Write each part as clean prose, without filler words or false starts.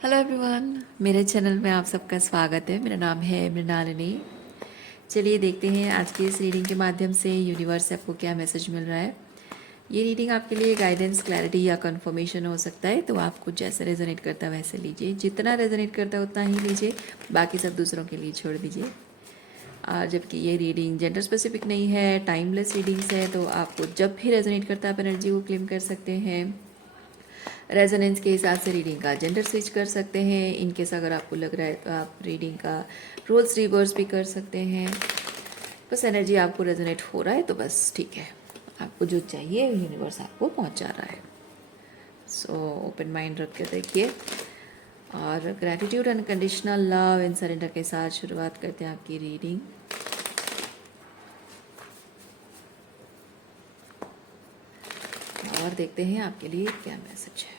Hello everyone, मेरे channel में आप सबका स्वागत है। मेरा नाम है मृणालिनी। चलिए देखते हैं आज की इस रीडिंग के माध्यम से यूनिवर्स से आपको क्या मैसेज मिल रहा है। ये रीडिंग आपके लिए गाइडेंस, क्लैरिटी या कंफर्मेशन हो सकता है, तो आपको जैसे रेजोनेट करता है वैसे लीजिए। जितना रेजोनेट करता है उतना ही लीजिए, बाकी सब दूसरों के लिए छोड़ दीजिए। और जबकि ये रीडिंग जेंडर स्पेसिफिक नहीं है, टाइमलेस रीडिंग्स है, तो आपको जब भी रेजोनेट करता है आप एनर्जी को क्लेम कर सकते हैं। रेजोनेंस के हिसाब से रीडिंग का जेंडर स्विच कर सकते हैं। इनकेस अगर आपको लग रहा है तो आप रीडिंग का रोल्स रिवर्स भी कर सकते हैं। बस एनर्जी आपको रेजोनेट हो रहा है तो बस ठीक है, आपको जो चाहिए यूनिवर्स आपको पहुंचा रहा है। सो ओपन माइंड रख के देखिए। और gratitude, unconditional love and surrender के साथ शुरुआत करते हैं आपकी रीडिंग। और देखते हैं आपके लिए क्या मैसेज है।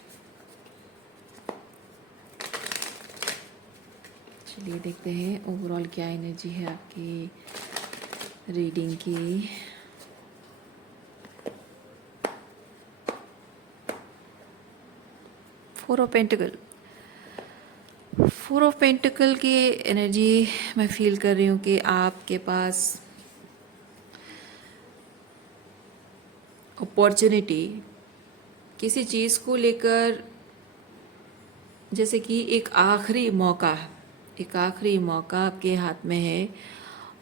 चलिए देखते हैं ओवरऑल क्या एनर्जी है आपकी रीडिंग की। फोर ऑफ पेंटिकल की एनर्जी मैं फील कर रही हूँ कि आपके पास अपॉर्चुनिटी किसी चीज़ को लेकर, जैसे कि एक आखिरी मौका आपके हाथ में है,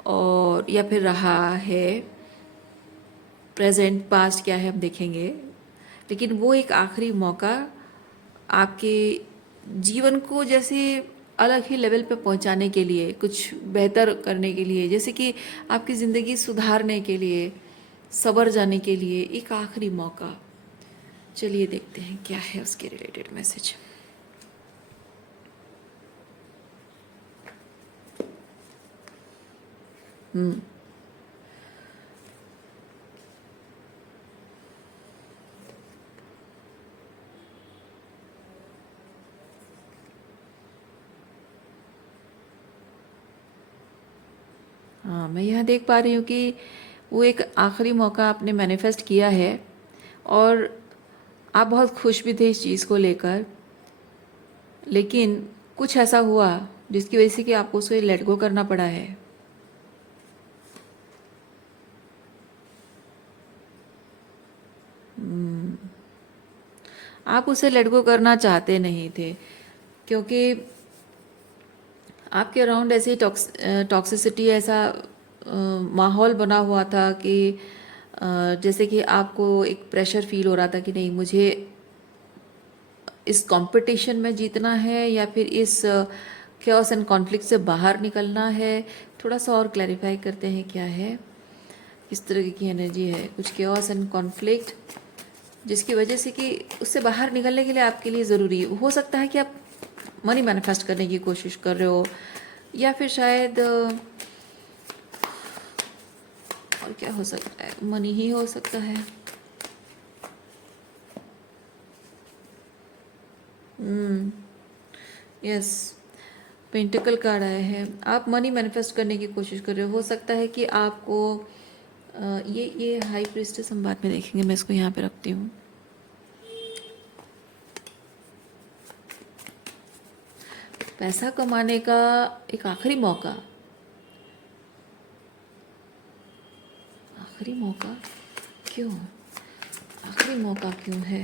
और या फिर रहा है। प्रेजेंट पास्ट क्या है हम देखेंगे, लेकिन वो एक आखिरी मौका आपके जीवन को जैसे अलग ही लेवल पे पहुंचाने के लिए, कुछ बेहतर करने के लिए, जैसे कि आपकी ज़िंदगी सुधारने के लिए, सबर जाने के लिए एक आखिरी मौका। चलिए देखते हैं क्या है उसके रिलेटेड मैसेज। हाँ, मैं यह देख पा रही हूँ कि वो एक आखिरी मौका आपने मैनिफेस्ट किया है, और आप बहुत खुश भी थे इस चीज़ को लेकर, लेकिन कुछ ऐसा हुआ जिसकी वजह से कि आपको उसे लेट गो करना पड़ा है। आप उसे लेट गो करना चाहते नहीं थे, क्योंकि आपके अराउंड ऐसी टॉक्सिसिटी, ऐसा माहौल बना हुआ था कि जैसे कि आपको एक प्रेशर फील हो रहा था कि नहीं, मुझे इस कंपटीशन में जीतना है या फिर इस chaos एंड कॉन्फ्लिक्ट से बाहर निकलना है। थोड़ा सा और क्लैरिफाई करते हैं क्या है, किस तरह की एनर्जी है। कुछ chaos एंड कॉन्फ्लिक्ट जिसकी वजह से कि उससे बाहर निकलने के लिए आपके लिए ज़रूरी हो सकता है कि आप मनी मैनिफेस्ट करने की कोशिश कर रहे हो, या फिर शायद और क्या हो सकता है, मनी ही हो सकता है। यस, पेंटिकल कार्ड आया है। आप मनी मैनिफेस्ट करने की कोशिश कर रहे हो सकता है कि आपको ये हाई प्रीस्टेस हम बाद में देखेंगे, मैं इसको यहाँ पे रखती हूँ। पैसा कमाने का एक आखिरी मौका। आखिरी मौका क्यों? आखिरी मौका क्यों है?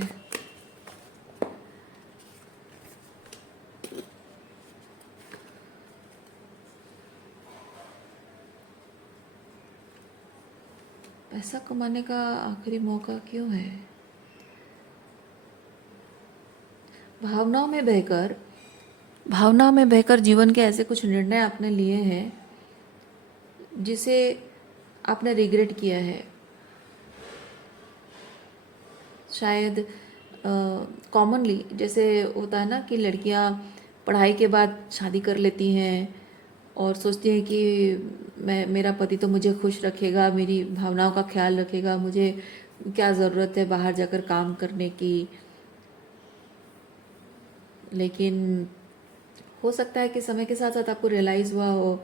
पैसा कमाने का आखिरी मौका क्यों है? भावनाओं में बहकर जीवन के ऐसे कुछ निर्णय आपने लिए हैं जिसे आपने रिग्रेट किया है। शायद कॉमनली जैसे होता है ना कि लड़कियां पढ़ाई के बाद शादी कर लेती हैं और सोचती हैं कि मेरा पति तो मुझे खुश रखेगा, मेरी भावनाओं का ख्याल रखेगा, मुझे क्या ज़रूरत है बाहर जाकर काम करने की। लेकिन हो सकता है कि समय के साथ साथ आपको रियलाइज़ हुआ हो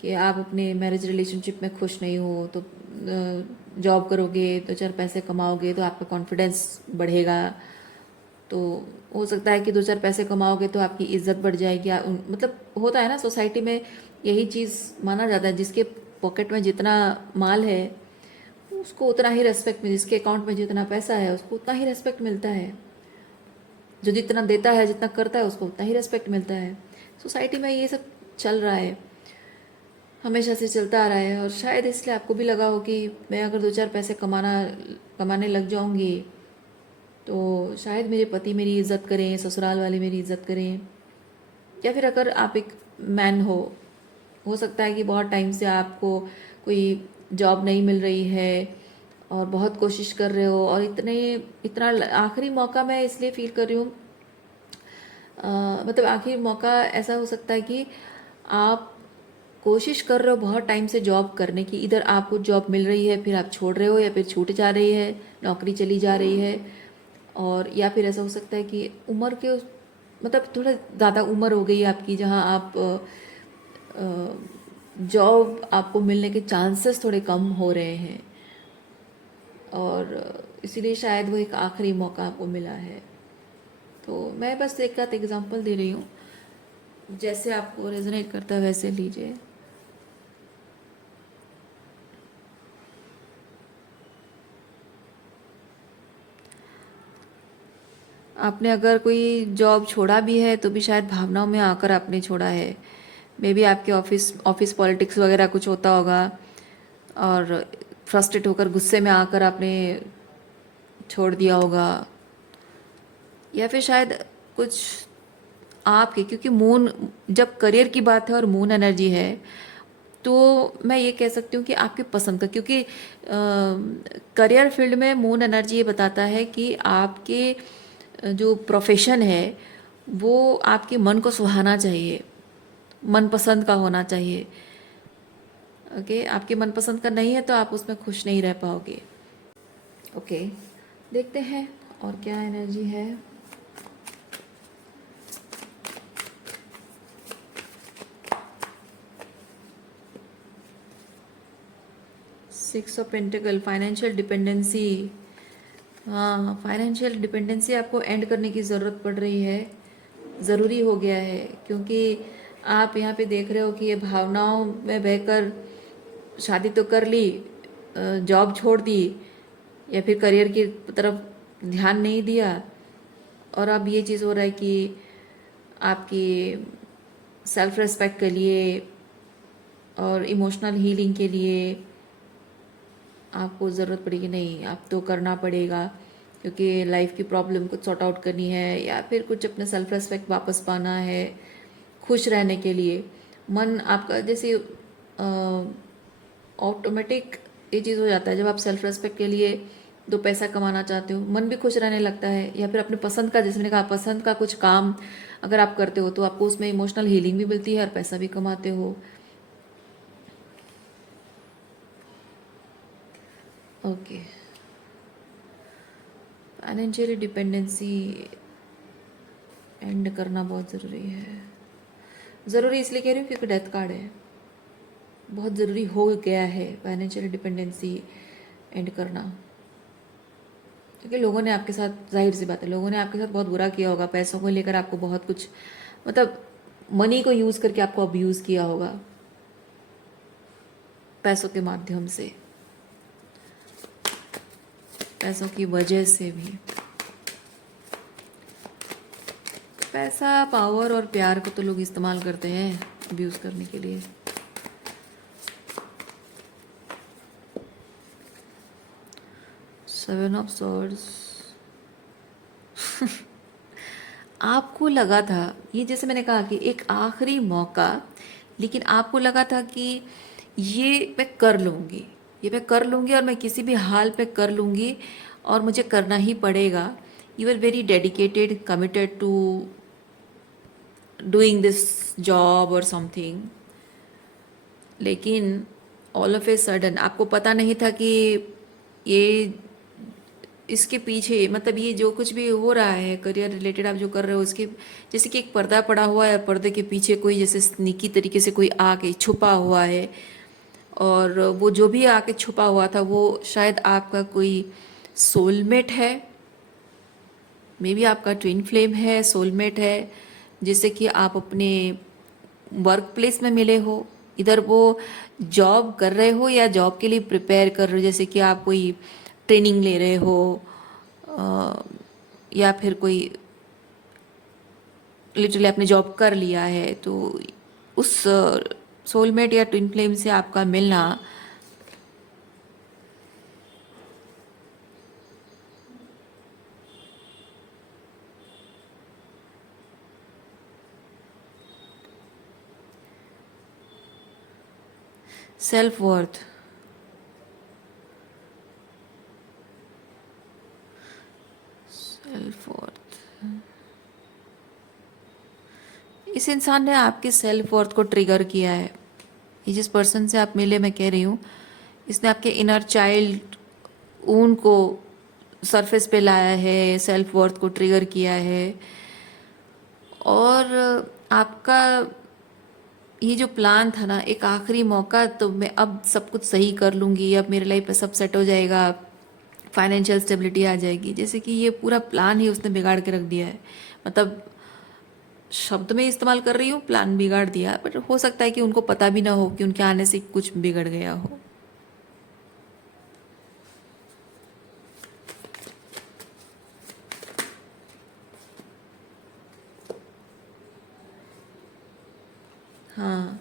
कि आप अपने मैरिज रिलेशनशिप में खुश नहीं हो, तो जॉब करोगे, तो चार पैसे कमाओगे तो आपका कॉन्फिडेंस बढ़ेगा, तो हो सकता है कि दो चार पैसे कमाओगे तो आपकी इज्जत बढ़ जाएगी। मतलब होता है ना सोसाइटी में, यही चीज़ माना जाता है, जिसके पॉकेट में जितना माल है उसको उतना ही रेस्पेक्ट मिले, जिसके अकाउंट में जितना पैसा है उसको उतना ही रेस्पेक्ट मिलता है, जो जितना देता है जितना करता है उसको उतना ही रेस्पेक्ट मिलता है। सोसाइटी में ये सब चल रहा है, हमेशा से चलता आ रहा है। और शायद इसलिए आपको भी लगा हो कि मैं अगर दो चार पैसे कमाने लग जाऊंगी तो शायद मेरे पति मेरी इज्जत करें, ससुराल वाले मेरी इज्जत करें। या फिर अगर आप एक मैन हो सकता है कि बहुत टाइम से आपको कोई जॉब नहीं मिल रही है और बहुत कोशिश कर रहे हो, और इतना आखिरी मौका मैं इसलिए फील कर रही हूँ, मतलब आखिरी मौका ऐसा हो सकता है कि आप कोशिश कर रहे हो बहुत टाइम से जॉब करने की, इधर आपको जॉब मिल रही है फिर आप छोड़ रहे हो, या फिर छूट जा रही है, नौकरी चली जा रही है। और या फिर ऐसा हो सकता है कि उम्र के मतलब थोड़ा ज़्यादा उम्र हो गई है आपकी, जहाँ आप जॉब आपको मिलने के चांसेस थोड़े कम हो रहे हैं, और इसीलिए शायद वो एक आखिरी मौका आपको मिला है। तो मैं बस एक आध एग्जांपल दे रही हूँ, जैसे आपको रेजोनेट करता है वैसे लीजिए। आपने अगर कोई जॉब छोड़ा भी है तो भी शायद भावनाओं में आकर आपने छोड़ा है। मे बी आपके ऑफिस पॉलिटिक्स वगैरह कुछ होता होगा, और फ्रस्ट्रेट होकर गुस्से में आकर आपने छोड़ दिया होगा। या फिर शायद कुछ आपके, क्योंकि मून, जब करियर की बात है और मून एनर्जी है, तो मैं ये कह सकती हूँ कि आपके पसंद का, क्योंकि करियर फील्ड में मून एनर्जी ये बताता है कि आपके जो प्रोफेशन है वो आपके मन को सुहाना चाहिए, मनपसंद का होना चाहिए। ओके, आपके मनपसंद का नहीं है तो आप उसमें खुश नहीं रह पाओगे। ओके, देखते हैं और क्या एनर्जी है। Six of pentacle, financial dependency. हाँ, फाइनेंशियल डिपेंडेंसी आपको एंड करने की ज़रूरत पड़ रही है, ज़रूरी हो गया है, क्योंकि आप यहाँ पे देख रहे हो कि ये भावनाओं में बहकर शादी तो कर ली, जॉब छोड़ दी, या फिर करियर की तरफ ध्यान नहीं दिया, और अब ये चीज़ हो रहा है कि आपकी सेल्फ रिस्पेक्ट के लिए और इमोशनल हीलिंग के लिए आपको ज़रूरत पड़ेगी। नहीं, आप तो करना पड़ेगा, क्योंकि लाइफ की प्रॉब्लम कुछ सॉर्ट आउट करनी है, या फिर कुछ अपने सेल्फ रेस्पेक्ट वापस पाना है, खुश रहने के लिए। मन आपका जैसे ऑटोमेटिक ये चीज़ हो जाता है, जब आप सेल्फ रेस्पेक्ट के लिए दो पैसा कमाना चाहते हो, मन भी खुश रहने लगता है। या फिर अपने पसंद का, जैसे मैंने कहा, पसंद का कुछ काम अगर आप करते हो तो आपको उसमें इमोशनल हीलिंग भी मिलती है और पैसा भी कमाते हो। ओके, फाइनेंशियली डिपेंडेंसी एंड करना बहुत ज़रूरी है। ज़रूरी इसलिए कह रही हूँ क्योंकि डेथ कार्ड है, बहुत ज़रूरी हो गया है फाइनेंशियल डिपेंडेंसी एंड करना। क्योंकि लोगों ने आपके साथ, जाहिर सी बात है, लोगों ने आपके साथ बहुत बुरा किया होगा, पैसों को लेकर आपको बहुत कुछ, मतलब मनी को यूज़ करके आपको अब्यूज़ किया होगा पैसों के माध्यम से, पैसों की वजह से भी। पैसा, पावर और प्यार को तो लोग इस्तेमाल करते हैं अब्यूज़ करने के लिए। Seven of swords. आपको लगा था, ये जैसे मैंने कहा कि एक आखिरी मौका, लेकिन आपको लगा था कि ये मैं कर लूँगी, ये मैं कर लूँगी, और मैं किसी भी हाल पे कर लूँगी, और मुझे करना ही पड़ेगा। You are very dedicated, committed to doing this job और समथिंग। लेकिन ऑल ऑफ ए सडन आपको पता नहीं था कि ये, इसके पीछे, मतलब ये जो कुछ भी हो रहा है करियर रिलेटेड आप जो कर रहे हो, उसके जैसे कि एक पर्दा पड़ा हुआ है, पर्दे के पीछे कोई जैसे स्नीकी तरीके से कोई आके छुपा हुआ है, और वो जो भी आके छुपा हुआ था वो शायद आपका कोई सोलमेट है, मे बी आपका ट्विन फ्लेम है, सोलमेट है, जिससे कि आप अपने वर्क प्लेस में मिले हो। इधर वो जॉब कर रहे हो या जॉब के लिए प्रिपेयर कर रहे हो, जैसे कि आप कोई ट्रेनिंग ले रहे हो, अ, या फिर कोई लिटरली आपने जॉब कर लिया है, तो उस सोलमेट या ट्विन फ्लेम से आपका मिलना सेल्फ वर्थ, सेल्फ वर्थ, इस इंसान ने आपके सेल्फ वर्थ को ट्रिगर किया है। ये जिस पर्सन से आप मिले, मैं कह रही हूँ, इसने आपके इनर चाइल्ड ऊन को सरफेस पे लाया है, सेल्फ वर्थ को ट्रिगर किया है। और आपका ये जो प्लान था ना, एक आखिरी मौका, तो मैं अब सब कुछ सही कर लूँगी, अब मेरे लाइफ पे सब सेट हो जाएगा, फाइनेंशियल स्टेबिलिटी आ जाएगी, जैसे कि ये पूरा प्लान ही उसने बिगाड़ के रख दिया है। मतलब शब्द में इस्तेमाल कर रही हूँ, प्लान बिगाड़ दिया, बट हो सकता है कि उनको पता भी ना हो कि उनके आने से कुछ बिगड़ गया हो। हाँ,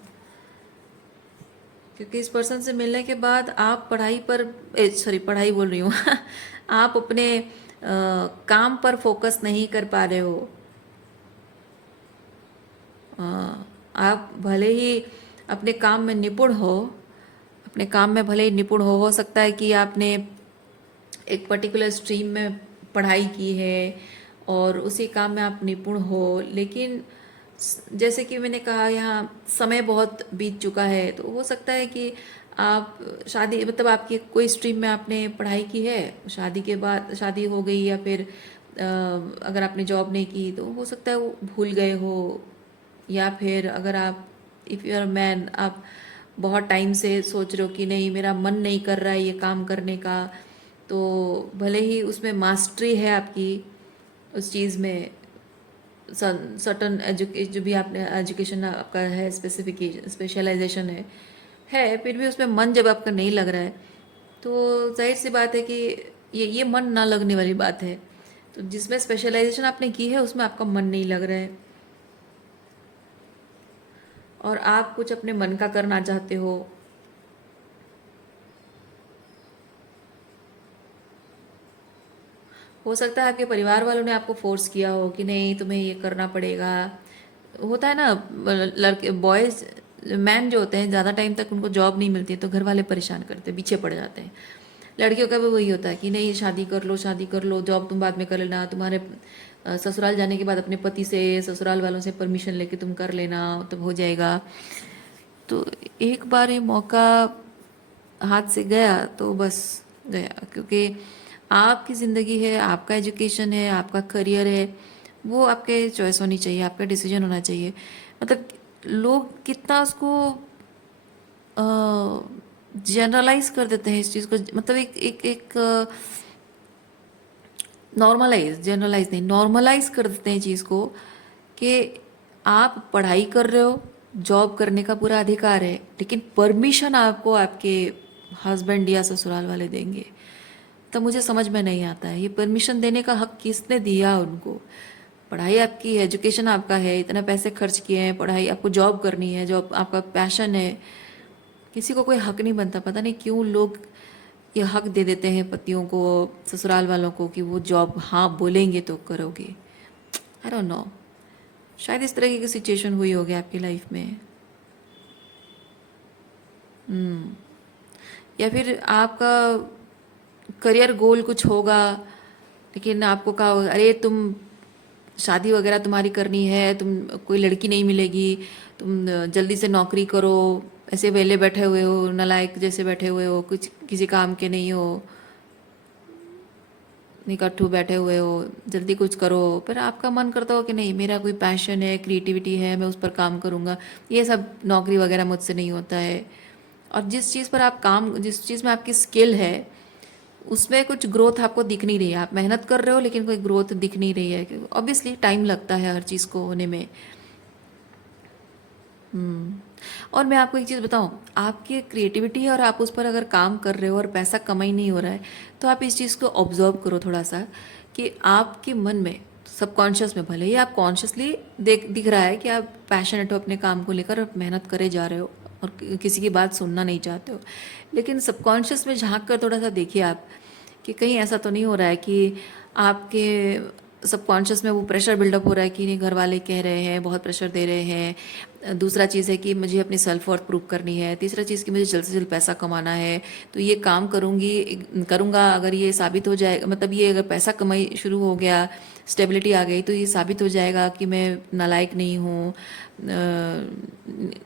क्योंकि इस पर्सन से मिलने के बाद आप पढ़ाई पर, सॉरी पढ़ाई बोल रही हूँ आप अपने काम पर फोकस नहीं कर पा रहे हो। आप भले ही अपने काम में निपुण हो, अपने काम में भले ही निपुण हो सकता है कि आपने एक पर्टिकुलर स्ट्रीम में पढ़ाई की है और उसी काम में आप निपुण हो, लेकिन जैसे कि मैंने कहा, यहाँ समय बहुत बीत चुका है, तो हो सकता है कि आप शादी, मतलब आपकी कोई स्ट्रीम में आपने पढ़ाई की है, शादी के बाद शादी हो गई, या फिर अगर आपने जॉब नहीं की तो हो सकता है वो भूल गए हो, या फिर अगर आप, इफ़ यू आर मैन, आप बहुत टाइम से सोच रहे हो कि नहीं मेरा मन नहीं कर रहा है ये काम करने का, तो भले ही उसमें मास्टरी है आपकी उस चीज़ में, सर्टन जो भी आपने एजुकेशन आपका है, स्पेसिफिकेशन स्पेशलाइजेशन है, फिर भी उसमें मन जब आपका नहीं लग रहा है, तो जाहिर सी बात है कि ये मन ना लगने वाली बात है। तो जिसमें स्पेशलाइजेशन आपने की है उसमें आपका मन नहीं लग रहा है, और आप कुछ अपने मन का करना चाहते हो सकता है आपके परिवार वालों ने आपको फोर्स किया हो कि नहीं तुम्हें ये करना पड़ेगा। होता है ना, लड़के बॉयज़, मैन जो होते हैं, ज़्यादा टाइम तक उनको जॉब नहीं मिलती है तो घर वाले परेशान करते हैं, पीछे पड़ जाते हैं। लड़कियों का भी वही होता है कि नहीं शादी कर लो, शादी कर लो, जॉब तुम बाद में कर लेना, तुम्हारे ससुराल जाने के बाद अपने पति से, ससुराल वालों से परमिशन लेके तुम कर लेना, तब हो जाएगा। तो एक बार ये मौका हाथ से गया तो बस गया, क्योंकि आपकी ज़िंदगी है, आपका एजुकेशन है, आपका करियर है, वो आपके चॉइस होनी चाहिए, आपका डिसीजन होना चाहिए। मतलब लोग कितना उसको जनरलाइज कर देते हैं इस चीज़ को, मतलब एक एक एक नॉर्मलाइज, जनरलाइज नहीं, नॉर्मलाइज कर देते हैं चीज़ को, कि आप पढ़ाई कर रहे हो, जॉब करने का पूरा अधिकार है, लेकिन परमिशन आपको आपके हस्बैंड या ससुराल वाले देंगे। तब मुझे समझ में नहीं आता है, ये परमिशन देने का हक किसने दिया उनको। पढ़ाई आपकी, एजुकेशन आपका है, इतना पैसे खर्च किए हैं, पढ़ाई, आपको जॉब करनी है, जॉब आपका पैशन है, किसी को कोई हक नहीं बनता। पता नहीं क्यों लोग ये हक दे देते हैं पतियों को, ससुराल वालों को, कि वो जॉब हाँ बोलेंगे तो करोगे। आई डोंट नो, शायद इस तरह की सिचुएशन हुई होगी आपकी लाइफ में। या फिर आपका करियर गोल कुछ होगा, लेकिन आपको कहा होगा अरे तुम शादी वगैरह तुम्हारी करनी है, तुम कोई लड़की नहीं मिलेगी, तुम जल्दी से नौकरी करो, ऐसे वेले बैठे हुए हो, नालायक जैसे बैठे हुए हो, कुछ किसी काम के नहीं हो, निकट्ठू बैठे हुए हो, जल्दी कुछ करो। पर आपका मन करता हो कि नहीं मेरा कोई पैशन है, क्रिएटिविटी है, मैं उस पर काम करूँगा, ये सब नौकरी वगैरह मुझसे नहीं होता है। और जिस चीज़ पर आप काम, जिस चीज़ में आपकी स्किल है, उसमें कुछ ग्रोथ आपको दिख नहीं रही है, आप मेहनत कर रहे हो लेकिन कोई ग्रोथ दिख नहीं रही है। ऑब्वियसली टाइम लगता है हर चीज़ को होने में। और मैं आपको एक चीज़ बताऊं, आपकी क्रिएटिविटी है और आप उस पर अगर काम कर रहे हो और पैसा कमाई नहीं हो रहा है, तो आप इस चीज़ को ऑब्जर्व करो थोड़ा सा कि आपके मन में, सबकॉन्शियस में, भले ही आप कॉन्शियसली दिख रहा है कि आप पैशनेट हो अपने काम को लेकर और मेहनत करे जा रहे हो और किसी की बात सुनना नहीं चाहते हो, लेकिन सबकॉन्शियस में झांक कर थोड़ा सा देखिए आप कि कहीं ऐसा तो नहीं हो रहा है कि आपके सबकॉन्शियस में वो प्रेशर बिल्डअप हो रहा है कि नहीं, घर वाले कह रहे हैं, बहुत प्रेशर दे रहे हैं। दूसरा चीज़ है कि मुझे अपनी सेल्फ वर्थ प्रूव करनी है। तीसरा चीज़ कि मुझे जल्द से जल्द पैसा कमाना है, तो ये काम करूँगा, अगर ये साबित हो जाए, मतलब ये अगर पैसा कमाई शुरू हो गया, स्टेबिलिटी आ गई, तो ये साबित हो जाएगा कि मैं नालायक नहीं हूँ,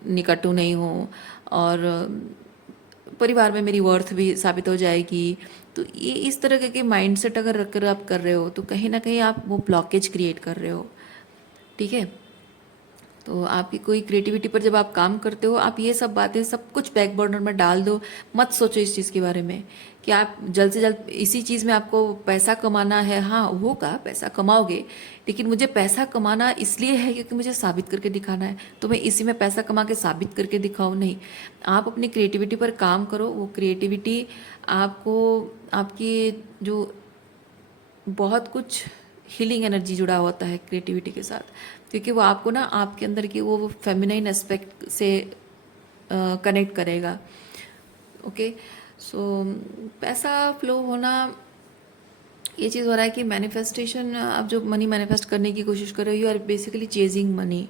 निकट्टू नहीं हूँ, और परिवार में मेरी वर्थ भी साबित हो जाएगी। तो ये इस तरह के माइंडसेट अगर रखकर आप कर रहे हो, तो कहीं ना कहीं आप वो ब्लॉकेज क्रिएट कर रहे हो। ठीक है, तो आपकी कोई क्रिएटिविटी पर जब आप काम करते हो, आप ये सब बातें सब कुछ बैक बर्नर में डाल दो। मत सोचो इस चीज़ के बारे में कि आप जल्द से जल्द इसी चीज़ में आपको पैसा कमाना है। हाँ, होगा, पैसा कमाओगे, लेकिन मुझे पैसा कमाना इसलिए है क्योंकि मुझे साबित करके दिखाना है, तो मैं इसी में पैसा कमा के साबित करके दिखाऊँ, नहीं। आप अपनी क्रिएटिविटी पर काम करो। वो क्रिएटिविटी आपको, आपकी जो बहुत कुछ हीलिंग एनर्जी जुड़ा होता है क्रिएटिविटी के साथ, क्योंकि वो आपको ना आपके अंदर की वो फेमिनाइन एस्पेक्ट से कनेक्ट करेगा। ओके, सो पैसा फ्लो होना, ये चीज़ हो रहा है कि मैनिफेस्टेशन, आप जो मनी मैनिफेस्ट करने की कोशिश कर रहे हो, you are basically chasing money,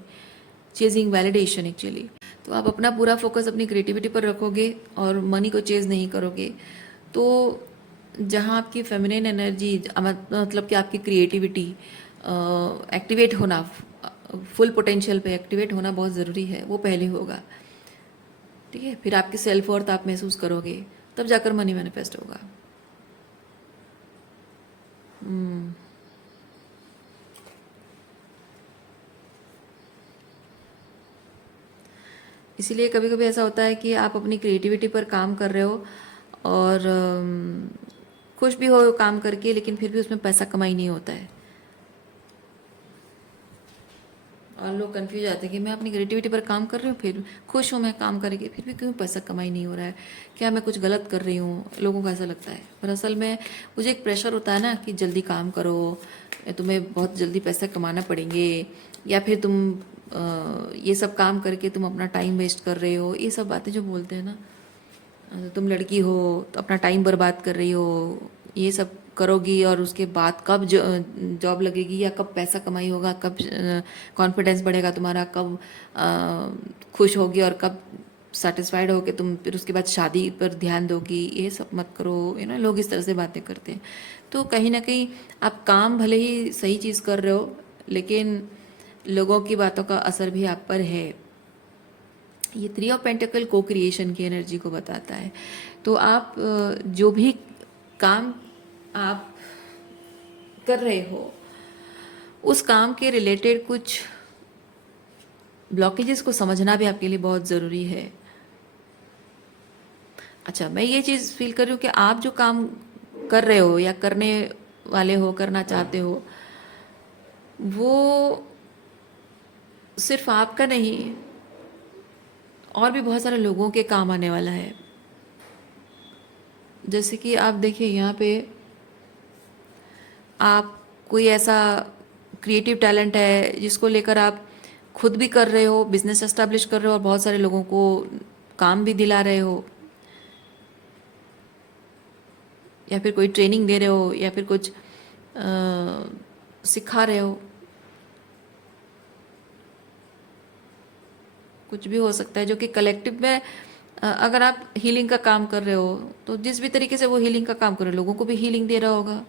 chasing validation actually. तो आप अपना पूरा फोकस अपनी क्रिएटिविटी पर रखोगे और मनी को चेज नहीं करोगे, तो जहाँ आपकी फेमिनिन एनर्जी, मतलब कि आपकी क्रिएटिविटी एक्टिवेट होना, फुल पोटेंशियल पे एक्टिवेट होना बहुत ज़रूरी है, वो पहले होगा। ठीक है, फिर आपकी सेल्फ वर्थ आप महसूस करोगे, तब जाकर मनी मैनिफेस्ट होगा। इसीलिए कभी कभी ऐसा होता है कि आप अपनी क्रिएटिविटी पर काम कर रहे हो और खुश भी हो काम करके, लेकिन फिर भी उसमें पैसा कमाई नहीं होता है। और लोग कंफ्यूज आते हैं कि मैं अपनी क्रिएटिविटी पर काम कर रही हूँ, फिर खुश हूँ मैं काम करके, फिर भी क्यों पैसा कमाई नहीं हो रहा है, क्या मैं कुछ गलत कर रही हूँ, लोगों को ऐसा लगता है। पर असल में मुझे एक प्रेशर होता है ना कि जल्दी काम करो, तुम्हें बहुत जल्दी पैसा कमाना पड़ेंगे, या फिर तुम ये सब काम करके तुम अपना टाइम वेस्ट कर रहे हो, ये सब बातें जो बोलते हैं ना, तुम लड़की हो तो अपना टाइम बर्बाद कर रही हो, ये सब करोगी और उसके बाद कब जॉब लगेगी, या कब पैसा कमाई होगा, कब कॉन्फिडेंस बढ़ेगा तुम्हारा, कब खुश होगी और कब सेटिस्फाइड होके तुम फिर उसके बाद शादी पर ध्यान दोगी, ये सब मत करो। लोग इस तरह से बातें करते हैं। तो कहीं ना कहीं आप काम भले ही सही चीज़ कर रहे हो, लेकिन लोगों की बातों का असर भी आप पर है। ये 3 ऑफ पेंटिकल को क्रिएशन की एनर्जी को बताता है। तो आप जो भी काम आप कर रहे हो, उस काम के रिलेटेड कुछ ब्लॉकेजेस को समझना भी आपके लिए बहुत ज़रूरी है। अच्छा, मैं ये चीज़ फील कर रही हूँ कि आप जो काम कर रहे हो या करने वाले हो, करना चाहते हो, वो सिर्फ आपका नहीं, और भी बहुत सारे लोगों के काम आने वाला है। जैसे कि आप देखिए यहाँ पे, आप कोई ऐसा क्रिएटिव टैलेंट है जिसको लेकर आप खुद भी कर रहे हो, बिजनेस एस्टेब्लिश कर रहे हो और बहुत सारे लोगों को काम भी दिला रहे हो, या फिर कोई ट्रेनिंग दे रहे हो, या फिर कुछ सिखा रहे हो, कुछ भी हो सकता है जो कि कलेक्टिव में अगर आप हीलिंग का काम कर रहे हो, तो जिस भी तरीके से वो हीलिंग का काम कर रहे हो, लोगों को भी हीलिंग दे रहा होगा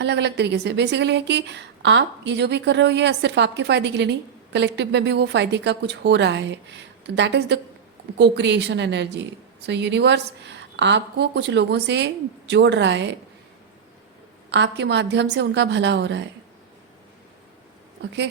अलग अलग तरीके से। बेसिकली है कि आप ये जो भी कर रहे हो, ये सिर्फ आपके फ़ायदे के लिए नहीं, कलेक्टिव में भी वो फ़ायदे का कुछ हो रहा है। तो दैट इज़ द को क्रिएशन एनर्जी। सो यूनिवर्स आपको कुछ लोगों से जोड़ रहा है, आपके माध्यम से उनका भला हो रहा है। ओके,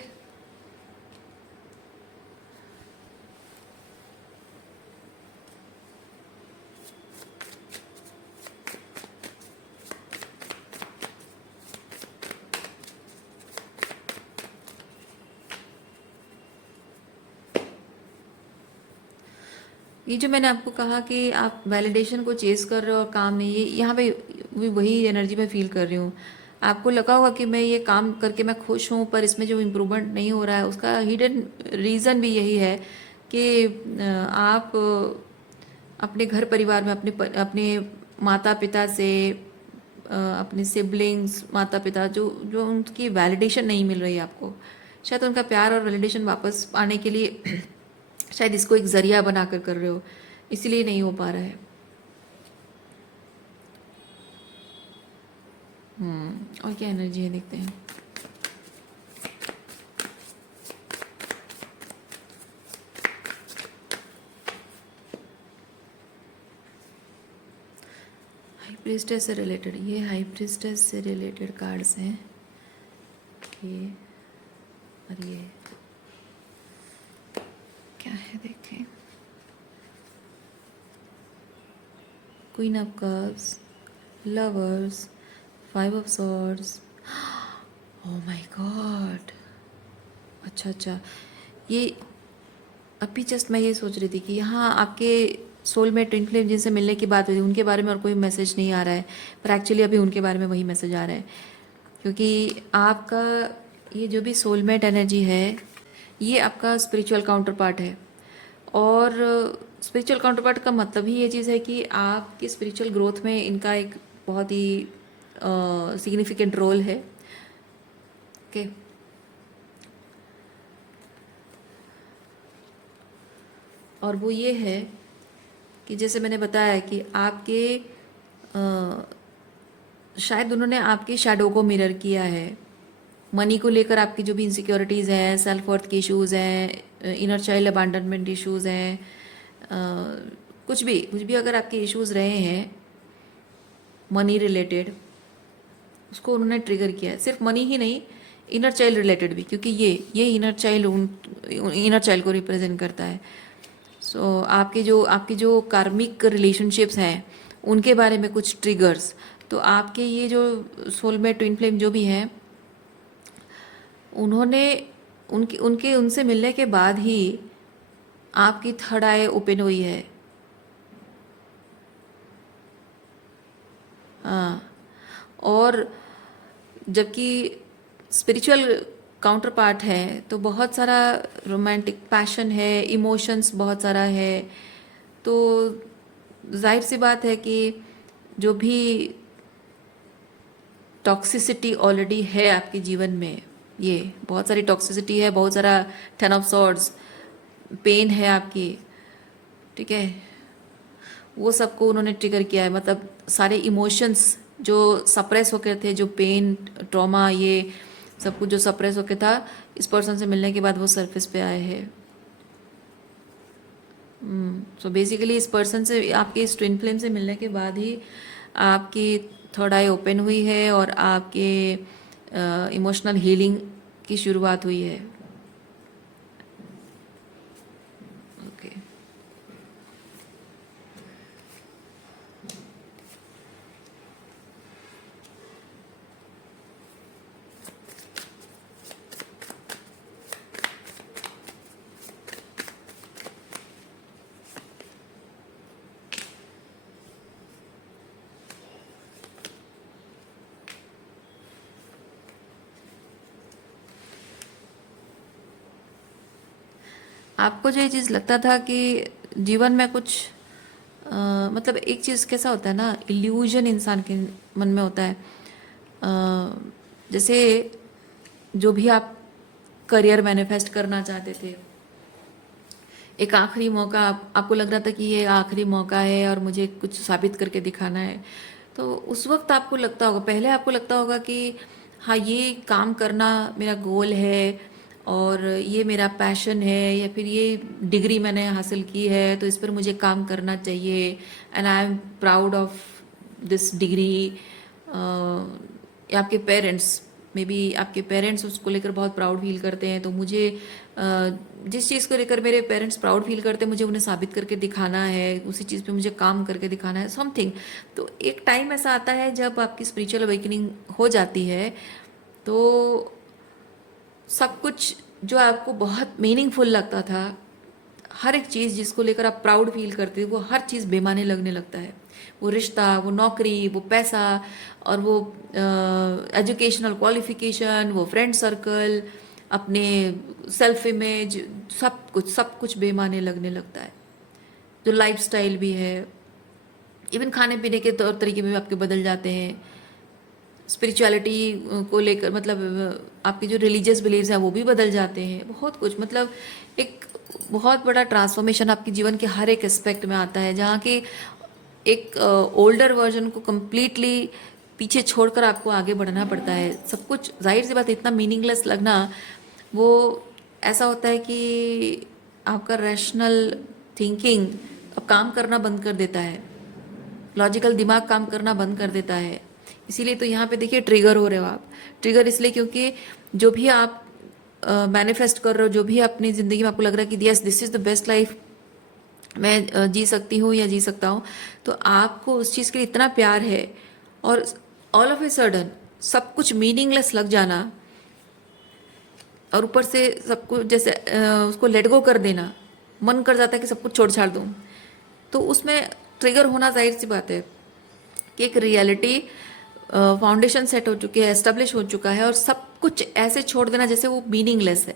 ये जो मैंने आपको कहा कि आप वैलिडेशन को चेस कर रहे हो और काम नहीं, ये यहाँ पे भी वही एनर्जी मैं फील कर रही हूँ। आपको लगा होगा कि मैं ये काम करके मैं खुश हूँ, पर इसमें जो इम्प्रूवमेंट नहीं हो रहा है उसका हिडन रीज़न भी यही है कि आप अपने घर परिवार में अपने माता पिता से, अपने सिबलिंग्स, माता पिता जो जो उनकी वैलिडेशन नहीं मिल रही है आपको, शायद उनका प्यार और वैलिडेशन वापस पाने के लिए शायद इसको एक ज़रिया बनाकर कर रहे हो, इसीलिए नहीं हो पा रहा है। और क्या एनर्जी है देखते हैं। हाई प्रिस्टेस से रिलेटेड, ये हाई प्रिस्टेस से रिलेटेड कार्ड्स हैं ये, और ये क्या है देखें। Queen of cups, lovers, five of swords. Oh my God, अच्छा, ये अभी जस्ट मैं ये सोच रही थी कि यहाँ आपके सोलमेट ट्विन फ्लेम जिनसे मिलने की बात हुई थी उनके बारे में और कोई मैसेज नहीं आ रहा है, पर एक्चुअली अभी उनके बारे में वही मैसेज आ रहा है, क्योंकि आपका ये जो भी सोलमेट एनर्जी है ये आपका स्पिरिचुअल काउंटर पार्ट है। और स्पिरिचुअल काउंटर पार्ट का मतलब ही ये चीज़ है कि आपकी स्पिरिचुअल ग्रोथ में इनका एक बहुत ही सिग्निफिकेंट रोल है। ओके, और वो ये है कि जैसे मैंने बताया कि आपके शायद उन्होंने आपके शैडो को मिरर किया है। मनी को लेकर आपकी जो भी इनसिक्योरिटीज़ हैं, सेल्फ वर्थ के इश्यूज़ हैं, इनर चाइल्ड अबांडनमेंट इश्यूज़ हैं, कुछ भी अगर आपके इश्यूज़ रहे हैं मनी रिलेटेड, उसको उन्होंने ट्रिगर किया है। सिर्फ मनी ही नहीं, इनर चाइल्ड रिलेटेड भी, क्योंकि ये इनर चाइल्ड को रिप्रेजेंट करता है। सो आपकी जो कार्मिक रिलेशनशिप्स हैं उनके बारे में कुछ ट्रिगर्स, तो आपके ये जो सोलमेट ट्विन फ्लेम जो भी हैं उन्होंने उनसे मिलने के बाद ही आपकी थर्ड आई ओपन हुई है। हाँ, और जबकि स्पिरिचुअल काउंटर पार्ट है तो बहुत सारा रोमांटिक पैशन है, इमोशंस बहुत सारा है, तो जाहिर सी बात है कि जो भी टॉक्सिसिटी ऑलरेडी है आपके जीवन में, ये बहुत सारी टॉक्सिसिटी है, बहुत सारा 10 ऑफ सॉर्ड्स पेन है आपकी, ठीक है, वो सबको उन्होंने ट्रिगर किया है। मतलब सारे इमोशंस जो सप्रेस होकर थे, जो पेन, ट्रॉमा, ये सब कुछ जो सप्रेस होकर था, इस पर्सन से मिलने के बाद वो सरफेस पे आए हैं। सो बेसिकली इस पर्सन से, आपके इस ट्विन फ्लेम से मिलने के बाद ही आपकी थर्ड आई ओपन हुई है और आपके इमोशनल हीलिंग की शुरुआत हुई है। ओके, आपको जो ये चीज़ लगता था कि जीवन में कुछ मतलब एक चीज़ कैसा होता है ना, इल्यूजन इंसान के मन में होता है। जैसे जो भी आप करियर मैनिफेस्ट करना चाहते थे, एक आखिरी मौका, आपको लग रहा था कि ये आखिरी मौका है और मुझे कुछ साबित करके दिखाना है, तो उस वक्त आपको लगता होगा, पहले आपको लगता होगा कि हाँ ये काम करना मेरा गोल है और ये मेरा पैशन है, या फिर ये डिग्री मैंने हासिल की है तो इस पर मुझे काम करना चाहिए, and I am proud of this degree. या आपके पेरेंट्स, मे बी आपके पेरेंट्स उसको लेकर बहुत प्राउड फील करते हैं, तो मुझे जिस चीज़ को लेकर मेरे पेरेंट्स प्राउड फील करते हैं मुझे उन्हें साबित करके दिखाना है, उसी चीज़ पे मुझे काम करके दिखाना है, समथिंग। तो एक टाइम ऐसा आता है जब आपकी स्पिरिचुअल अवेकनिंग हो जाती है, तो सब कुछ जो आपको बहुत मीनिंगफुल लगता था हर एक चीज़ जिसको लेकर आप प्राउड फील करते हो वो हर चीज़ बेमाने लगने लगता है। वो रिश्ता, वो नौकरी, वो पैसा, और वो एजुकेशनल क्वालिफिकेशन, वो फ्रेंड सर्कल, अपने सेल्फ इमेज, सब कुछ बेमाने लगने लगता है। जो लाइफस्टाइल भी है, इवन खाने पीने के तौर तरीके भी आपके बदल जाते हैं। स्पिरिचुअलिटी को लेकर मतलब आपके जो रिलीजियस बिलीव्स हैं वो भी बदल जाते हैं। बहुत कुछ मतलब एक बहुत बड़ा ट्रांसफॉर्मेशन आपके जीवन के हर एक एस्पेक्ट में आता है, जहाँ की एक ओल्डर वर्जन को कम्प्लीटली पीछे छोड़कर आपको आगे बढ़ना पड़ता है। सब कुछ जाहिर सी बात है, इतना मीनिंगलेस लगना वो ऐसा होता है कि आपका रैशनल थिंकिंग अब काम करना बंद कर देता है, लॉजिकल दिमाग काम करना बंद कर देता है। इसीलिए तो यहाँ पे देखिए ट्रिगर हो रहे हो आप। ट्रिगर इसलिए क्योंकि जो भी आप मैनिफेस्ट कर रहे हो, जो भी अपनी ज़िंदगी में आपको लग रहा है कि yes this is the best life मैं जी सकती हूँ या जी सकता हूँ, तो आपको उस चीज़ के लिए इतना प्यार है, और ऑल ऑफ ए सडन सब कुछ मीनिंगलेस लग जाना, और ऊपर से सब कुछ जैसे उसको लेट गो कर देना, मन कर जाता है कि सब कुछ छोड़ छाड़ दूँ। तो उसमें ट्रिगर होना जाहिर सी बात है कि एक रियलिटी फाउंडेशन सेट हो चुकी है, एस्टेब्लिश हो चुका है, और सब कुछ ऐसे छोड़ देना जैसे वो मीनिंगलेस है।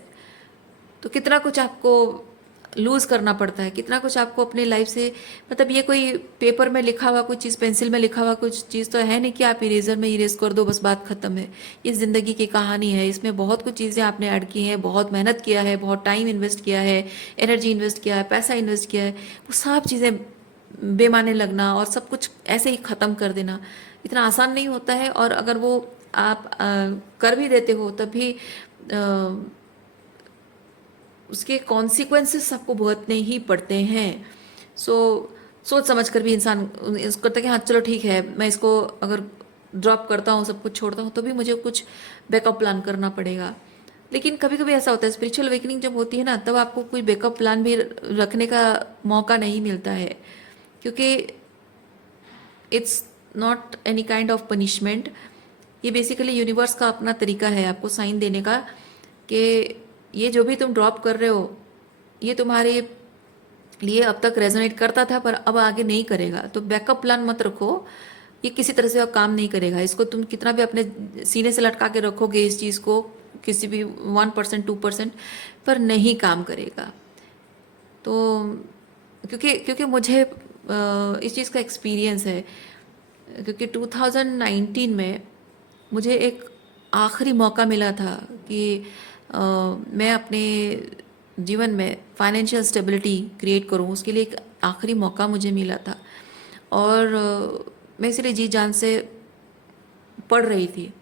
तो कितना कुछ आपको लूज करना पड़ता है, कितना कुछ आपको अपनी लाइफ से, मतलब ये कोई पेपर में लिखा हुआ कुछ चीज़, पेंसिल में लिखा हुआ कुछ चीज़ तो है नहीं कि आप इरेजर में इरेज कर दो बस बात खत्म है। ये ज़िंदगी की कहानी है, इसमें बहुत कुछ चीज़ें आपने ऐड की हैं, बहुत मेहनत किया है, बहुत टाइम इन्वेस्ट किया है, एनर्जी इन्वेस्ट किया है, पैसा इन्वेस्ट किया है, वो सब चीज़ें बेमाने लगना और सब कुछ ऐसे ही ख़त्म कर देना इतना आसान नहीं होता है। और अगर वो आप कर भी देते हो तब भी उसके कॉन्सिक्वेंसेस आपको भुगतने ही पड़ते हैं। सोच समझ कर भी इंसान इसको करता है कि हाँ चलो ठीक है, मैं इसको अगर ड्रॉप करता हूँ, सब कुछ छोड़ता हूँ, तो भी मुझे कुछ बैकअप प्लान करना पड़ेगा। लेकिन कभी कभी ऐसा होता है, स्पिरिचुअल अवेकनिंग जब होती है ना, तब आपको कोई बैकअप प्लान भी रखने का मौका नहीं मिलता है, क्योंकि it's not any kind of punishment. ये बेसिकली यूनिवर्स का अपना तरीका है आपको साइन देने का कि ये जो भी तुम ड्रॉप कर रहे हो ये तुम्हारे लिए अब तक रेजोनेट करता था पर अब आगे नहीं करेगा, तो बैकअप प्लान मत रखो। ये किसी तरह से अब काम नहीं करेगा, इसको तुम कितना भी अपने सीने से लटका के रखोगे इस चीज़ को, किसी भी 1% 2% पर नहीं काम करेगा। तो क्योंकि क्योंकि मुझे इस चीज़ का एक्सपीरियंस है, क्योंकि 2019 में मुझे एक आखिरी मौका मिला था कि मैं अपने जीवन में फाइनेंशियल स्टेबिलिटी क्रिएट करूं, उसके लिए एक आखिरी मौका मुझे मिला था। और मैं इसलिए जी जान से पढ़ रही थी,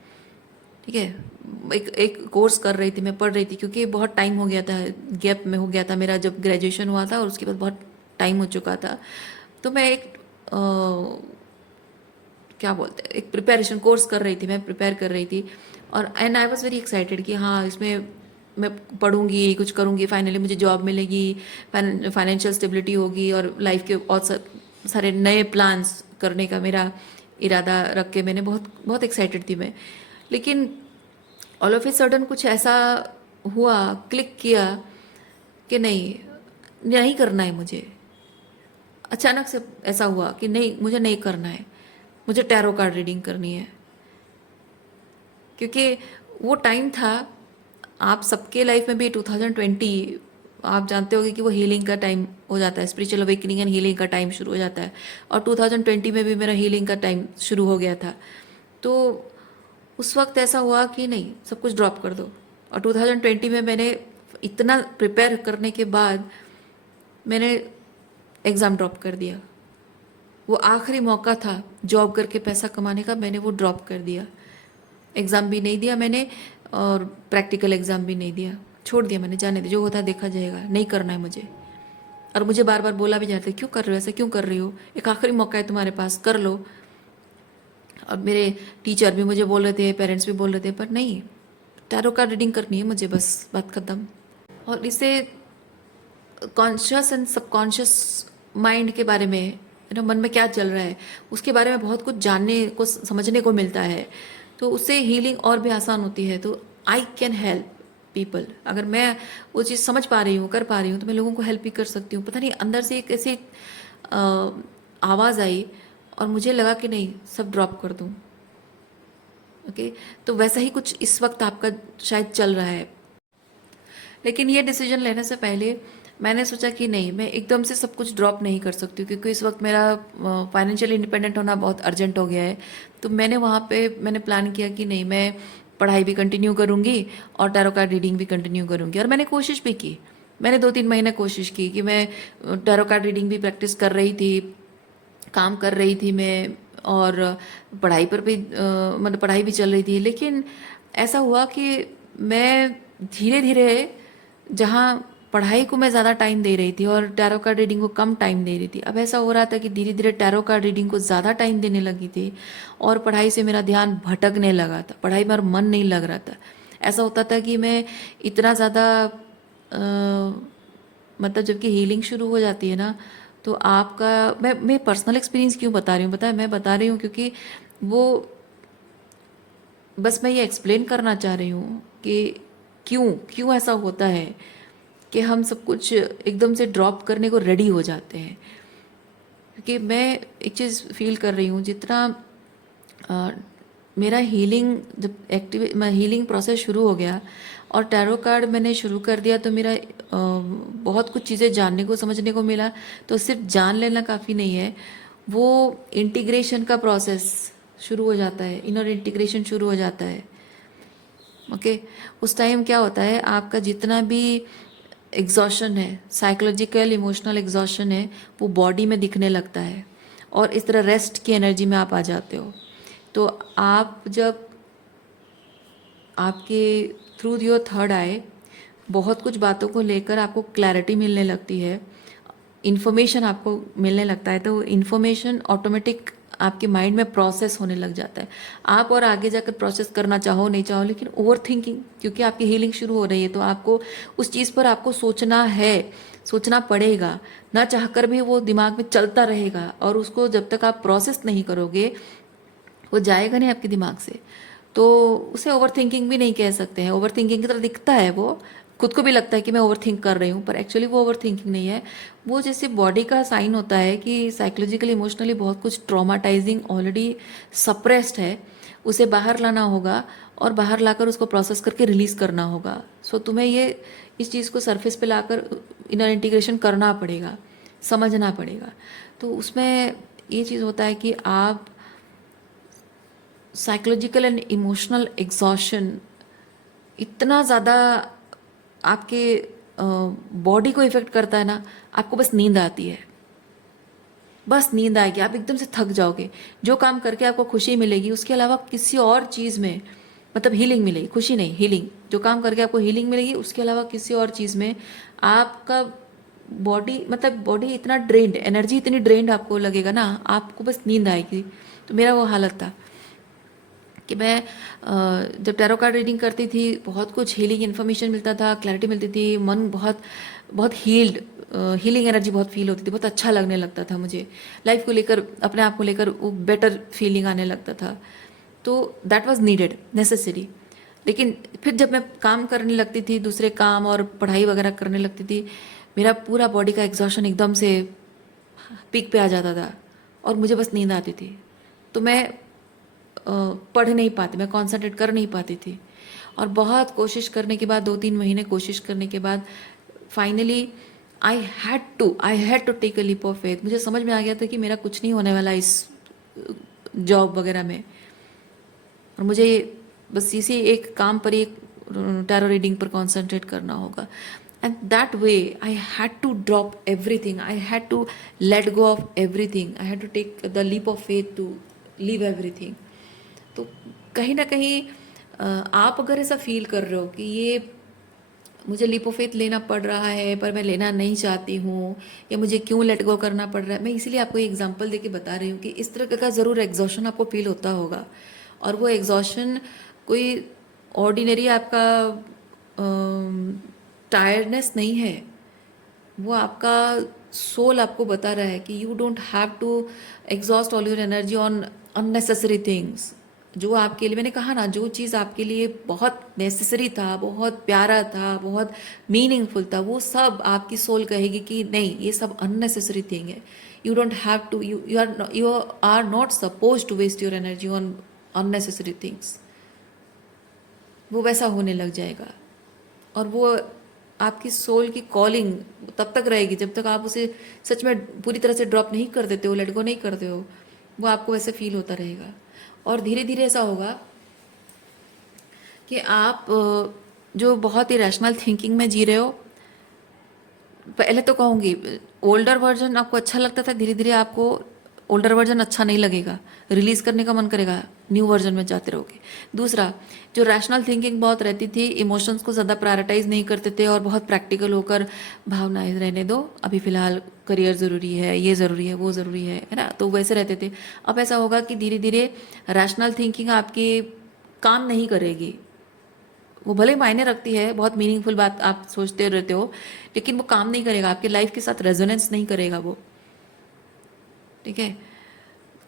ठीक है, एक कोर्स कर रही थी, मैं पढ़ रही थी, क्योंकि बहुत टाइम हो गया था, गैप में हो गया था मेरा जब ग्रेजुएशन हुआ था, और उसके बाद बहुत टाइम हो चुका था। तो मैं एक क्या बोलते हैं, एक प्रिपरेशन कोर्स कर रही थी, मैं प्रिपेयर कर रही थी, और and I was very excited कि हाँ इसमें मैं पढ़ूंगी, कुछ करूंगी, फाइनली मुझे जॉब मिलेगी, फाइनेंशियल स्टेबिलिटी होगी, और लाइफ के बहुत सारे नए प्लान्स करने का मेरा इरादा रख के मैंने बहुत बहुत एक्साइटेड थी मैं। लेकिन ऑल ऑफ ए सडन कुछ ऐसा हुआ, क्लिक किया कि नहीं नहीं करना है मुझे। अचानक से ऐसा हुआ कि नहीं, मुझे नहीं करना है, मुझे टैरो कार्ड रीडिंग करनी है। क्योंकि वो टाइम था, आप सबके लाइफ में भी 2020 आप जानते होंगे कि वो हीलिंग का टाइम हो जाता है, स्पिरिचुअल अवेकनिंग एंड हीलिंग का टाइम शुरू हो जाता है, और 2020 में भी मेरा हीलिंग का टाइम शुरू हो गया था। तो उस वक्त ऐसा हुआ कि नहीं, सब कुछ ड्रॉप कर दो। और 2020 में मैंने इतना प्रिपेयर करने के बाद मैंने एग्ज़ाम ड्रॉप कर दिया। वो आखिरी मौका था जॉब करके पैसा कमाने का, मैंने वो ड्रॉप कर दिया। एग्ज़ाम भी नहीं दिया मैंने, और प्रैक्टिकल एग्ज़ाम भी नहीं दिया, छोड़ दिया मैंने, जाने दे, जो होता है देखा जाएगा, नहीं करना है मुझे। और मुझे बार बार बोला भी जाता है क्यों कर रहे हो ऐसा, क्यों कर रही हो, एक आखिरी मौका है तुम्हारे पास, कर लो। और मेरे टीचर भी मुझे बोल रहे थे, पेरेंट्स भी बोल रहे थे, पर नहीं, टैरो कार्ड रीडिंग करनी है मुझे, बस बात खत्म। और इससे कॉन्शियस एंड सबकॉन्शियस माइंड के बारे में, मन में क्या चल रहा है उसके बारे में बहुत कुछ जानने को, समझने को मिलता है। तो उससे हीलिंग और भी आसान होती है। तो आई कैन हेल्प, पीपल। अगर मैं वो चीज़ समझ पा रही हूँ, कर पा रही हूँ, तो मैं लोगों को हेल्प भी कर सकती हूँ। पता नहीं अंदर से एक ऐसी आवाज़ आई और मुझे लगा कि नहीं, सब ड्रॉप कर दूँ। ओके, तो वैसा ही कुछ इस वक्त आपका शायद चल रहा है। लेकिन ये डिसीजन लेने से पहले मैंने सोचा कि नहीं, मैं एकदम से सब कुछ ड्रॉप नहीं कर सकती हूँ, क्योंकि इस वक्त मेरा फाइनेंशियली इंडिपेंडेंट होना बहुत अर्जेंट हो गया है। तो मैंने वहाँ पे मैंने प्लान किया कि नहीं, मैं पढ़ाई भी कंटिन्यू करूँगी और टैरो कार्ड रीडिंग भी कंटिन्यू करूँगी। और मैंने कोशिश भी की, मैंने 2-3 महीने कोशिश की कि मैं टैरो कार्ड रीडिंग भी प्रैक्टिस कर रही थी, काम कर रही थी मैं, और पढ़ाई पर भी मतलब पढ़ाई भी चल रही थी। लेकिन ऐसा हुआ कि मैं धीरे धीरे, जहाँ पढ़ाई को मैं ज़्यादा टाइम दे रही थी और टैरो कार्ड रीडिंग को कम टाइम दे रही थी, अब ऐसा हो रहा था कि धीरे धीरे टैरो कार्ड रीडिंग को ज़्यादा टाइम देने लगी थी और पढ़ाई से मेरा ध्यान भटकने लगा था, पढ़ाई में और मन नहीं लग रहा था। ऐसा होता था कि मैं इतना ज़्यादा मतलब जबकि हीलिंग शुरू हो जाती है ना, तो आपका मैं पर्सनल एक्सपीरियंस क्यों बता रही हूँ, पता है मैं बता रही हूँ क्योंकि वो, बस मैं ये एक्सप्लेन करना चाह रही हूँ कि क्यों क्यों ऐसा होता है कि हम सब कुछ एकदम से ड्रॉप करने को रेडी हो जाते हैं। क्योंकि मैं एक चीज़ फील कर रही हूँ, जितना अ, मेरा हीलिंग जब हीलिंग प्रोसेस शुरू हो गया और टैरो कार्ड मैंने शुरू कर दिया, तो मेरा बहुत कुछ चीज़ें जानने को समझने को मिला। तो सिर्फ जान लेना काफ़ी नहीं है, वो इंटीग्रेशन का प्रोसेस शुरू हो जाता है, इनर इंटीग्रेशन शुरू हो जाता है। ओके, उस टाइम क्या होता है, आपका जितना भी एग्जॉशन है, साइकोलॉजिकल इमोशनल एग्जॉशन है, वो बॉडी में दिखने लगता है और इस तरह रेस्ट की एनर्जी में आप आ जाते हो। तो आप जब आपके थ्रू योर थर्ड आई बहुत कुछ बातों को लेकर आपको क्लैरिटी मिलने लगती है, इन्फॉर्मेशन आपको मिलने लगता है, तो इन्फॉर्मेशन ऑटोमेटिक आपके माइंड में प्रोसेस होने लग जाता है। आप और आगे जाकर प्रोसेस करना चाहो नहीं चाहो, लेकिन ओवर थिंकिंग, क्योंकि आपकी हीलिंग शुरू हो रही है, तो आपको उस चीज़ पर आपको सोचना है, सोचना पड़ेगा, ना चाहकर भी वो दिमाग में चलता रहेगा। और उसको जब तक आप प्रोसेस नहीं करोगे, वो जाएगा नहीं आपके दिमाग से। तो उसे ओवर थिंकिंग भी नहीं कह सकते हैं, ओवर थिंकिंग की तरह दिखता है वो, खुद को भी लगता है कि मैं ओवर थिंक कर रही हूँ, पर एक्चुअली वो ओवर थिंकिंग नहीं है। वो जैसे बॉडी का साइन होता है कि साइकोलॉजिकली इमोशनली बहुत कुछ ट्रॉमाटाइजिंग ऑलरेडी सप्रेस्ड है, उसे बाहर लाना होगा और बाहर लाकर उसको प्रोसेस करके रिलीज़ करना होगा। सो तुम्हें ये इस चीज़ को सरफेस पे लाकर इनर इंटीग्रेशन करना पड़ेगा, समझना पड़ेगा। तो उसमें ये चीज़ होता है कि आप साइकोलॉजिकल एंड इमोशनल एग्जॉशन इतना ज़्यादा आपके बॉडी को इफ़ेक्ट करता है ना, आपको बस नींद आती है, बस नींद आएगी, आप एकदम से थक जाओगे। जो काम करके आपको खुशी मिलेगी उसके अलावा किसी और चीज़ में, मतलब हीलिंग मिलेगी, खुशी नहीं, हीलिंग, जो काम करके आपको हीलिंग मिलेगी उसके अलावा किसी और चीज़ में आपका बॉडी, मतलब बॉडी इतना ड्रेन्ड, एनर्जी इतनी ड्रेन्ड आपको लगेगा ना, आपको बस नींद आएगी। तो मेरा वो हालत था कि मैं जब टैरो कार्ड रीडिंग करती थी, बहुत कुछ हीलिंग इन्फॉर्मेशन मिलता था, क्लैरिटी मिलती थी, मन बहुत बहुत हील्ड, हीलिंग एनर्जी बहुत फील होती थी, बहुत अच्छा लगने लगता था मुझे, लाइफ को लेकर, अपने आप को लेकर वो बेटर फीलिंग आने लगता था। तो दैट वाज नीडेड, नेसेसरी। लेकिन फिर जब मैं काम करने लगती थी, दूसरे काम और पढ़ाई वगैरह करने लगती थी, मेरा पूरा बॉडी का एग्जॉशन एकदम से पीक पे आ जाता था और मुझे बस नींद आती थी। तो मैं पढ़ नहीं पाती, मैं कंसंट्रेट कर नहीं पाती थी। और बहुत कोशिश करने के बाद, 2-3 महीने कोशिश करने के बाद, finally I had to take a leap of faith. मुझे समझ में आ गया था कि मेरा कुछ नहीं होने वाला इस जॉब वगैरह में, और मुझे बस इसी एक काम पर, एक टैरो रीडिंग पर कंसंट्रेट करना होगा। And that way I had to drop everything, I had to let go of everything, I had to take the leap of faith to leave everything. तो कहीं ना कहीं आप अगर ऐसा फील कर रहे हो कि ये मुझे लीप ऑफ फेथ लेना पड़ रहा है पर मैं लेना नहीं चाहती हूँ, या मुझे क्यों लेट गो करना पड़ रहा है, मैं इसीलिए आपको एक एग्जांपल देके बता रही हूँ कि इस तरह का ज़रूर एग्जॉशन आपको फील होता होगा। और वो एग्जॉशन कोई ऑर्डिनरी आपका टायर्डनेस नहीं है, वो आपका सोल आपको बता रहा है कि you don't have to exhaust all your energy on unnecessary things. जो आपके लिए, मैंने कहा ना, जो चीज़ आपके लिए बहुत नेसेसरी था, बहुत प्यारा था, बहुत मीनिंगफुल था, वो सब आपकी सोल कहेगी कि नहीं, ये सब अननेसेसरी थिंग है। You don't have to, you are not suppose to waste your energy on unnecessary things. वो वैसा होने लग जाएगा। और वो आपकी सोल की कॉलिंग तब तक रहेगी जब तक आप उसे सच में पूरी तरह से ड्रॉप नहीं कर देते हो, लेट गो नहीं करते हो। वो आपको वैसे फील होता रहेगा। और धीरे धीरे ऐसा होगा कि आप जो बहुत ही रैशनल थिंकिंग में जी रहे हो, पहले तो कहूँगी ओल्डर वर्जन आपको अच्छा लगता था, धीरे धीरे आपको ओल्डर वर्जन अच्छा नहीं लगेगा, रिलीज करने का मन करेगा, न्यू वर्जन में जाते रहोगे। दूसरा, जो रैशनल थिंकिंग बहुत रहती थी, इमोशंस को ज़्यादा प्रायोरिटाइज नहीं करते थे और बहुत प्रैक्टिकल होकर भावनाएं रहने दो, अभी फ़िलहाल करियर ज़रूरी है, ये ज़रूरी है, वो ज़रूरी है ना, तो वैसे रहते थे। अब ऐसा होगा कि धीरे धीरे रैशनल थिंकिंग आपकी काम नहीं करेगी। वो भले मायने रखती है, बहुत मीनिंगफुल बात आप सोचते रहते हो, लेकिन वो काम नहीं करेगा, आपके लाइफ के साथ रेजोनेंस नहीं करेगा वो। ठीक है।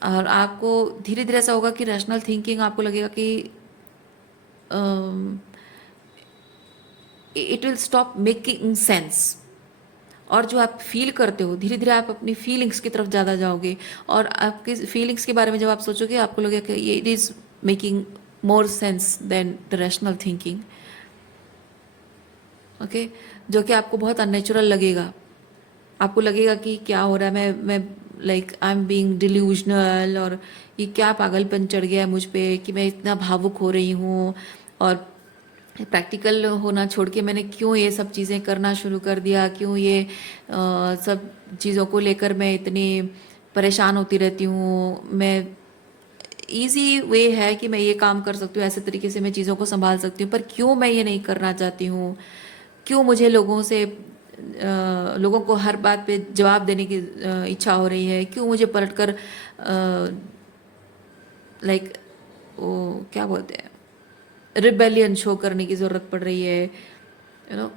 और आपको धीरे धीरे ऐसा होगा कि रैशनल थिंकिंग आपको लगेगा कि it will stop making sense. और जो आप फील करते हो, धीरे धीरे आप अपनी फीलिंग्स की तरफ ज़्यादा जाओगे, और आपकी फीलिंग्स के बारे में जब आप सोचोगे, आपको लगेगा कि ये it is making more sense than the rational thinking. Okay. जो कि आपको बहुत अननेचुरल लगेगा। आपको लगेगा कि क्या हो रहा है, मैं like I am being delusional, और ये क्या पागलपन चढ़ गया है मुझ पे कि मैं इतना भावुक हो रही हूँ, और प्रैक्टिकल होना छोड़ के मैंने क्यों ये सब चीज़ें करना शुरू कर दिया, क्यों ये सब चीज़ों को लेकर मैं इतनी परेशान होती रहती हूँ। मैं ईजी वे है कि मैं ये काम कर सकती हूँ, ऐसे तरीके से मैं चीज़ों को संभाल सकती हूँ, पर क्यों मैं ये नहीं करना चाहती हूँ। क्यों मुझे लोगों को हर बात पे जवाब देने की इच्छा हो रही है। क्यों मुझे पलटकर लाइक वो क्या बोलते हैं, रिबेलियन शो करने की ज़रूरत पड़ रही है।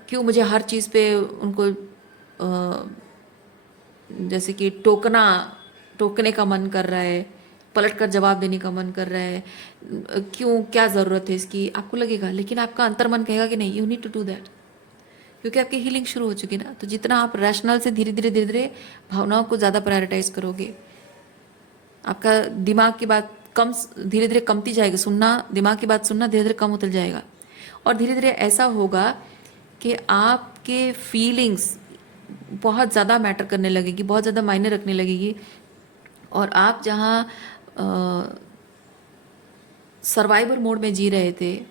क्यों मुझे हर चीज़ पे उनको जैसे कि टोकने का मन कर रहा है, पलट कर जवाब देने का मन कर रहा है। क्यों, क्या ज़रूरत है इसकी, आपको लगेगा, लेकिन आपका अंतर मन कहेगा कि नहीं, you need to do that, क्योंकि आपकी हीलिंग शुरू हो चुकी ना। तो जितना आप रैशनल से धीरे धीरे धीरे धीरे भावनाओं को ज़्यादा प्रायोरिटाइज करोगे, आपका दिमाग की बात कम धीरे धीरे कमती जाएगी, सुनना, दिमाग की बात सुनना धीरे धीरे कम होता जाएगा। और धीरे धीरे ऐसा होगा कि आपके फीलिंग्स बहुत ज़्यादा मैटर करने लगेगी, बहुत ज़्यादा मायने रखने लगेगी। और आप जहाँ सर्वाइवर मोड में जी रहे थे,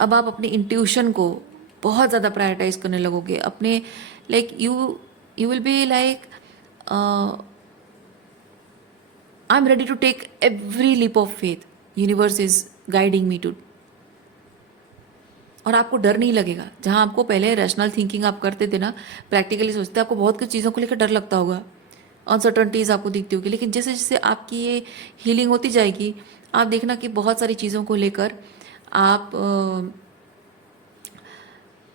अब आप अपनी इंट्यूशन को बहुत ज़्यादा प्रायोरिटाइज करने लगोगे। अपने like you will be like I am ready to take every leap of faith, universe is guiding me to. और आपको डर नहीं लगेगा। जहाँ आपको पहले रैशनल थिंकिंग आप करते थे ना, प्रैक्टिकली सोचते, आपको बहुत कुछ चीज़ों को लेकर डर लगता होगा, अनसर्टनटीज आपको दिखती होगी। लेकिन जैसे जैसे आपकी ये हीलिंग होती जाएगी, आप देखना कि बहुत सारी चीज़ों को लेकर आप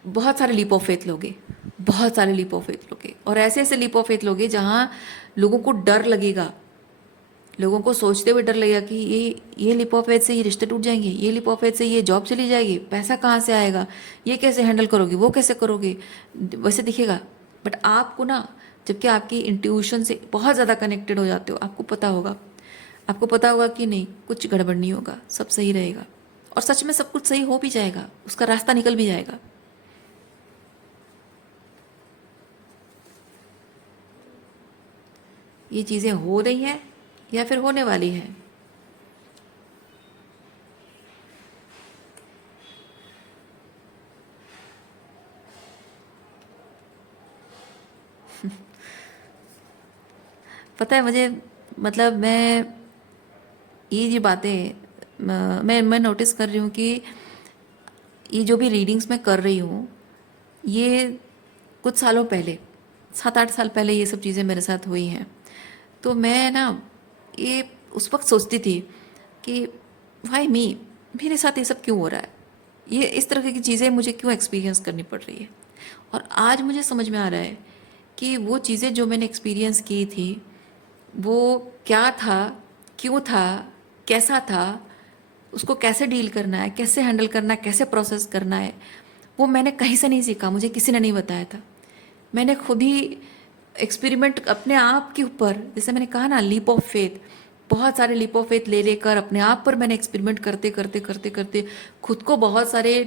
बहुत सारे लीप ऑफ फेथ लोगे, बहुत सारे लीप ऑफ फेथ लोगे। और ऐसे ऐसे लीप ऑफ फेथ लोगे जहाँ लोगों को डर लगेगा, लोगों को सोचते हुए डर लगेगा कि ये लीप ऑफ फेथ से ये रिश्ते टूट जाएंगे, ये लीप ऑफ फेथ से ये जॉब चली जाएगी, पैसा कहाँ से आएगा, ये कैसे हैंडल करोगे, वो कैसे करोगे, वैसे दिखेगा। बट आपको ना, जबकि आपकी इंट्यूशन से बहुत ज़्यादा कनेक्टेड हो जाते हो, आपको पता होगा कि नहीं, कुछ गड़बड़ नहीं होगा, सब सही रहेगा। और सच में सब कुछ सही हो भी जाएगा, उसका रास्ता निकल भी जाएगा। ये चीज़ें हो रही हैं या फिर होने वाली हैं। पता है मुझे, मतलब ये जो बातें मैं नोटिस कर रही हूँ कि ये जो भी रीडिंग्स मैं कर रही हूँ, ये कुछ सालों पहले, 7-8 साल पहले ये सब चीज़ें मेरे साथ हुई हैं। तो मैं ना ये उस वक्त सोचती थी कि वाई मी, मेरे साथ ये सब क्यों हो रहा है, ये इस तरह की चीज़ें मुझे क्यों एक्सपीरियंस करनी पड़ रही है। और आज मुझे समझ में आ रहा है कि वो चीज़ें जो मैंने एक्सपीरियंस की थी, वो क्या था, क्यों था, कैसा था, उसको कैसे डील करना है, कैसे हैंडल करना है, कैसे प्रोसेस करना है, वो मैंने कहीं से नहीं सीखा, मुझे किसी ने नहीं बताया था। मैंने खुद ही एक्सपेरिमेंट अपने आप के ऊपर, जैसे मैंने कहा ना, लीप ऑफ फेथ, बहुत सारे लीप ऑफ फेथ ले लेकर अपने आप पर मैंने एक्सपेरिमेंट करते करते करते करते खुद को बहुत सारे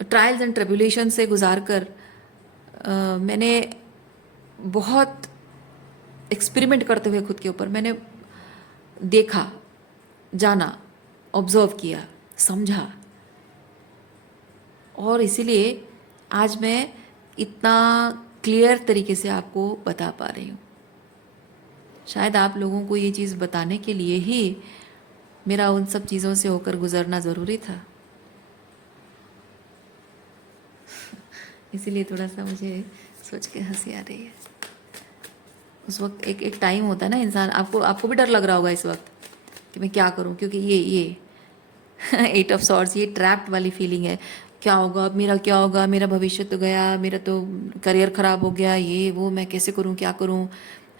ट्रायल्स एंड ट्रिब्यूलेशन से गुजार कर मैंने बहुत एक्सपेरिमेंट करते हुए खुद के ऊपर मैंने देखा, जाना, ऑब्जर्व किया, समझा, और इसीलिए आज मैं इतना क्लियर तरीके से आपको बता पा रही हूँ। शायद आप लोगों को ये चीज़ बताने के लिए ही मेरा उन सब चीज़ों से होकर गुजरना ज़रूरी था। इसीलिए थोड़ा सा मुझे सोच के हंसी आ रही है। उस वक्त एक एक टाइम होता है ना, इंसान, आपको भी डर लग रहा होगा इस वक्त कि मैं क्या करूं, क्योंकि ये एट ऑफ सॉर्ड्स, ये ट्रैप्ड वाली फीलिंग है। क्या होगा अब, मेरा क्या होगा, मेरा भविष्य तो गया, मेरा तो करियर ख़राब हो गया, ये वो, मैं कैसे करूं, क्या करूं,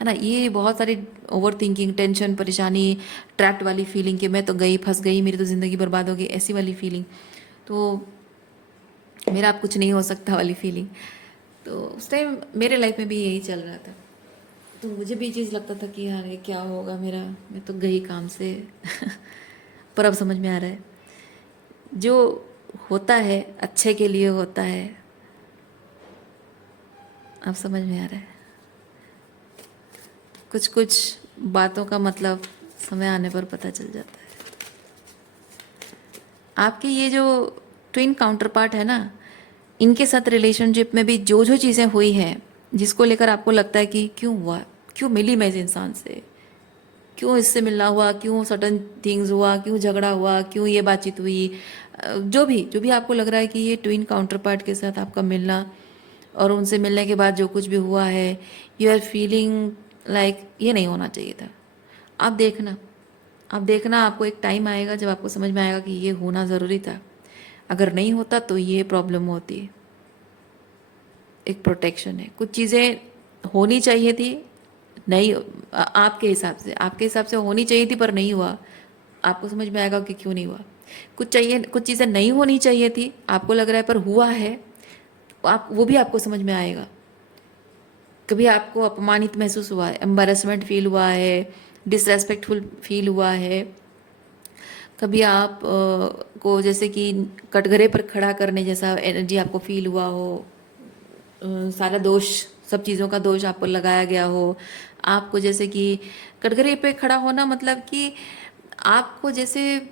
है ना। ये बहुत सारी ओवर थिंकिंग, टेंशन, परेशानी, ट्रैप्ड वाली फीलिंग कि मैं तो गई, फंस गई, मेरी तो ज़िंदगी बर्बाद हो गई, ऐसी वाली फीलिंग, तो मेरा अब कुछ नहीं हो सकता वाली फीलिंग। तो उस टाइम मेरे लाइफ में भी यही चल रहा था। तो मुझे भी ये चीज़ लगता था कि यार ये क्या होगा मेरा, मैं तो गई काम से। पर अब समझ में आ रहा है, जो होता है अच्छे के लिए होता है। अब समझ में आ रहा है, कुछ कुछ बातों का मतलब समय आने पर पता चल जाता है। आपके ये जो ट्विन काउंटर पार्ट है ना, इनके साथ रिलेशनशिप में भी जो जो चीज़ें हुई हैं, जिसको लेकर आपको लगता है कि क्यों हुआ, क्यों मिली मैं इस इंसान से, क्यों इससे मिलना हुआ, क्यों सडन थिंग्स हुआ, क्यों झगड़ा हुआ, क्यों ये बातचीत हुई, जो भी आपको लग रहा है कि ये ट्विन काउंटर पार्ट के साथ आपका मिलना और उनसे मिलने के बाद जो कुछ भी हुआ है, यू आर फीलिंग लाइक ये नहीं होना चाहिए था। आप देखना आपको एक टाइम आएगा जब आपको समझ में आएगा कि ये होना ज़रूरी था। अगर नहीं होता तो ये प्रॉब्लम होती है। एक प्रोटेक्शन है, कुछ चीज़ें होनी चाहिए थी, नहीं, आपके हिसाब से होनी चाहिए थी पर नहीं हुआ। आपको समझ में आएगा कि क्यों नहीं हुआ। कुछ चीज़ें नहीं होनी चाहिए थी, आपको लग रहा है पर हुआ है, तो आप वो भी आपको समझ में आएगा। कभी आपको अपमानित महसूस हुआ है, एम्बैरेसमेंट फील हुआ है, डिसरेस्पेक्टफुल फील हुआ है, कभी आप को जैसे कि कटघरे पर खड़ा करने जैसा एनर्जी आपको फील हुआ हो, सारा दोष, सब चीज़ों का दोष आप पर लगाया गया हो, आपको जैसे कि कटघरे पे खड़ा होना मतलब कि आपको जैसे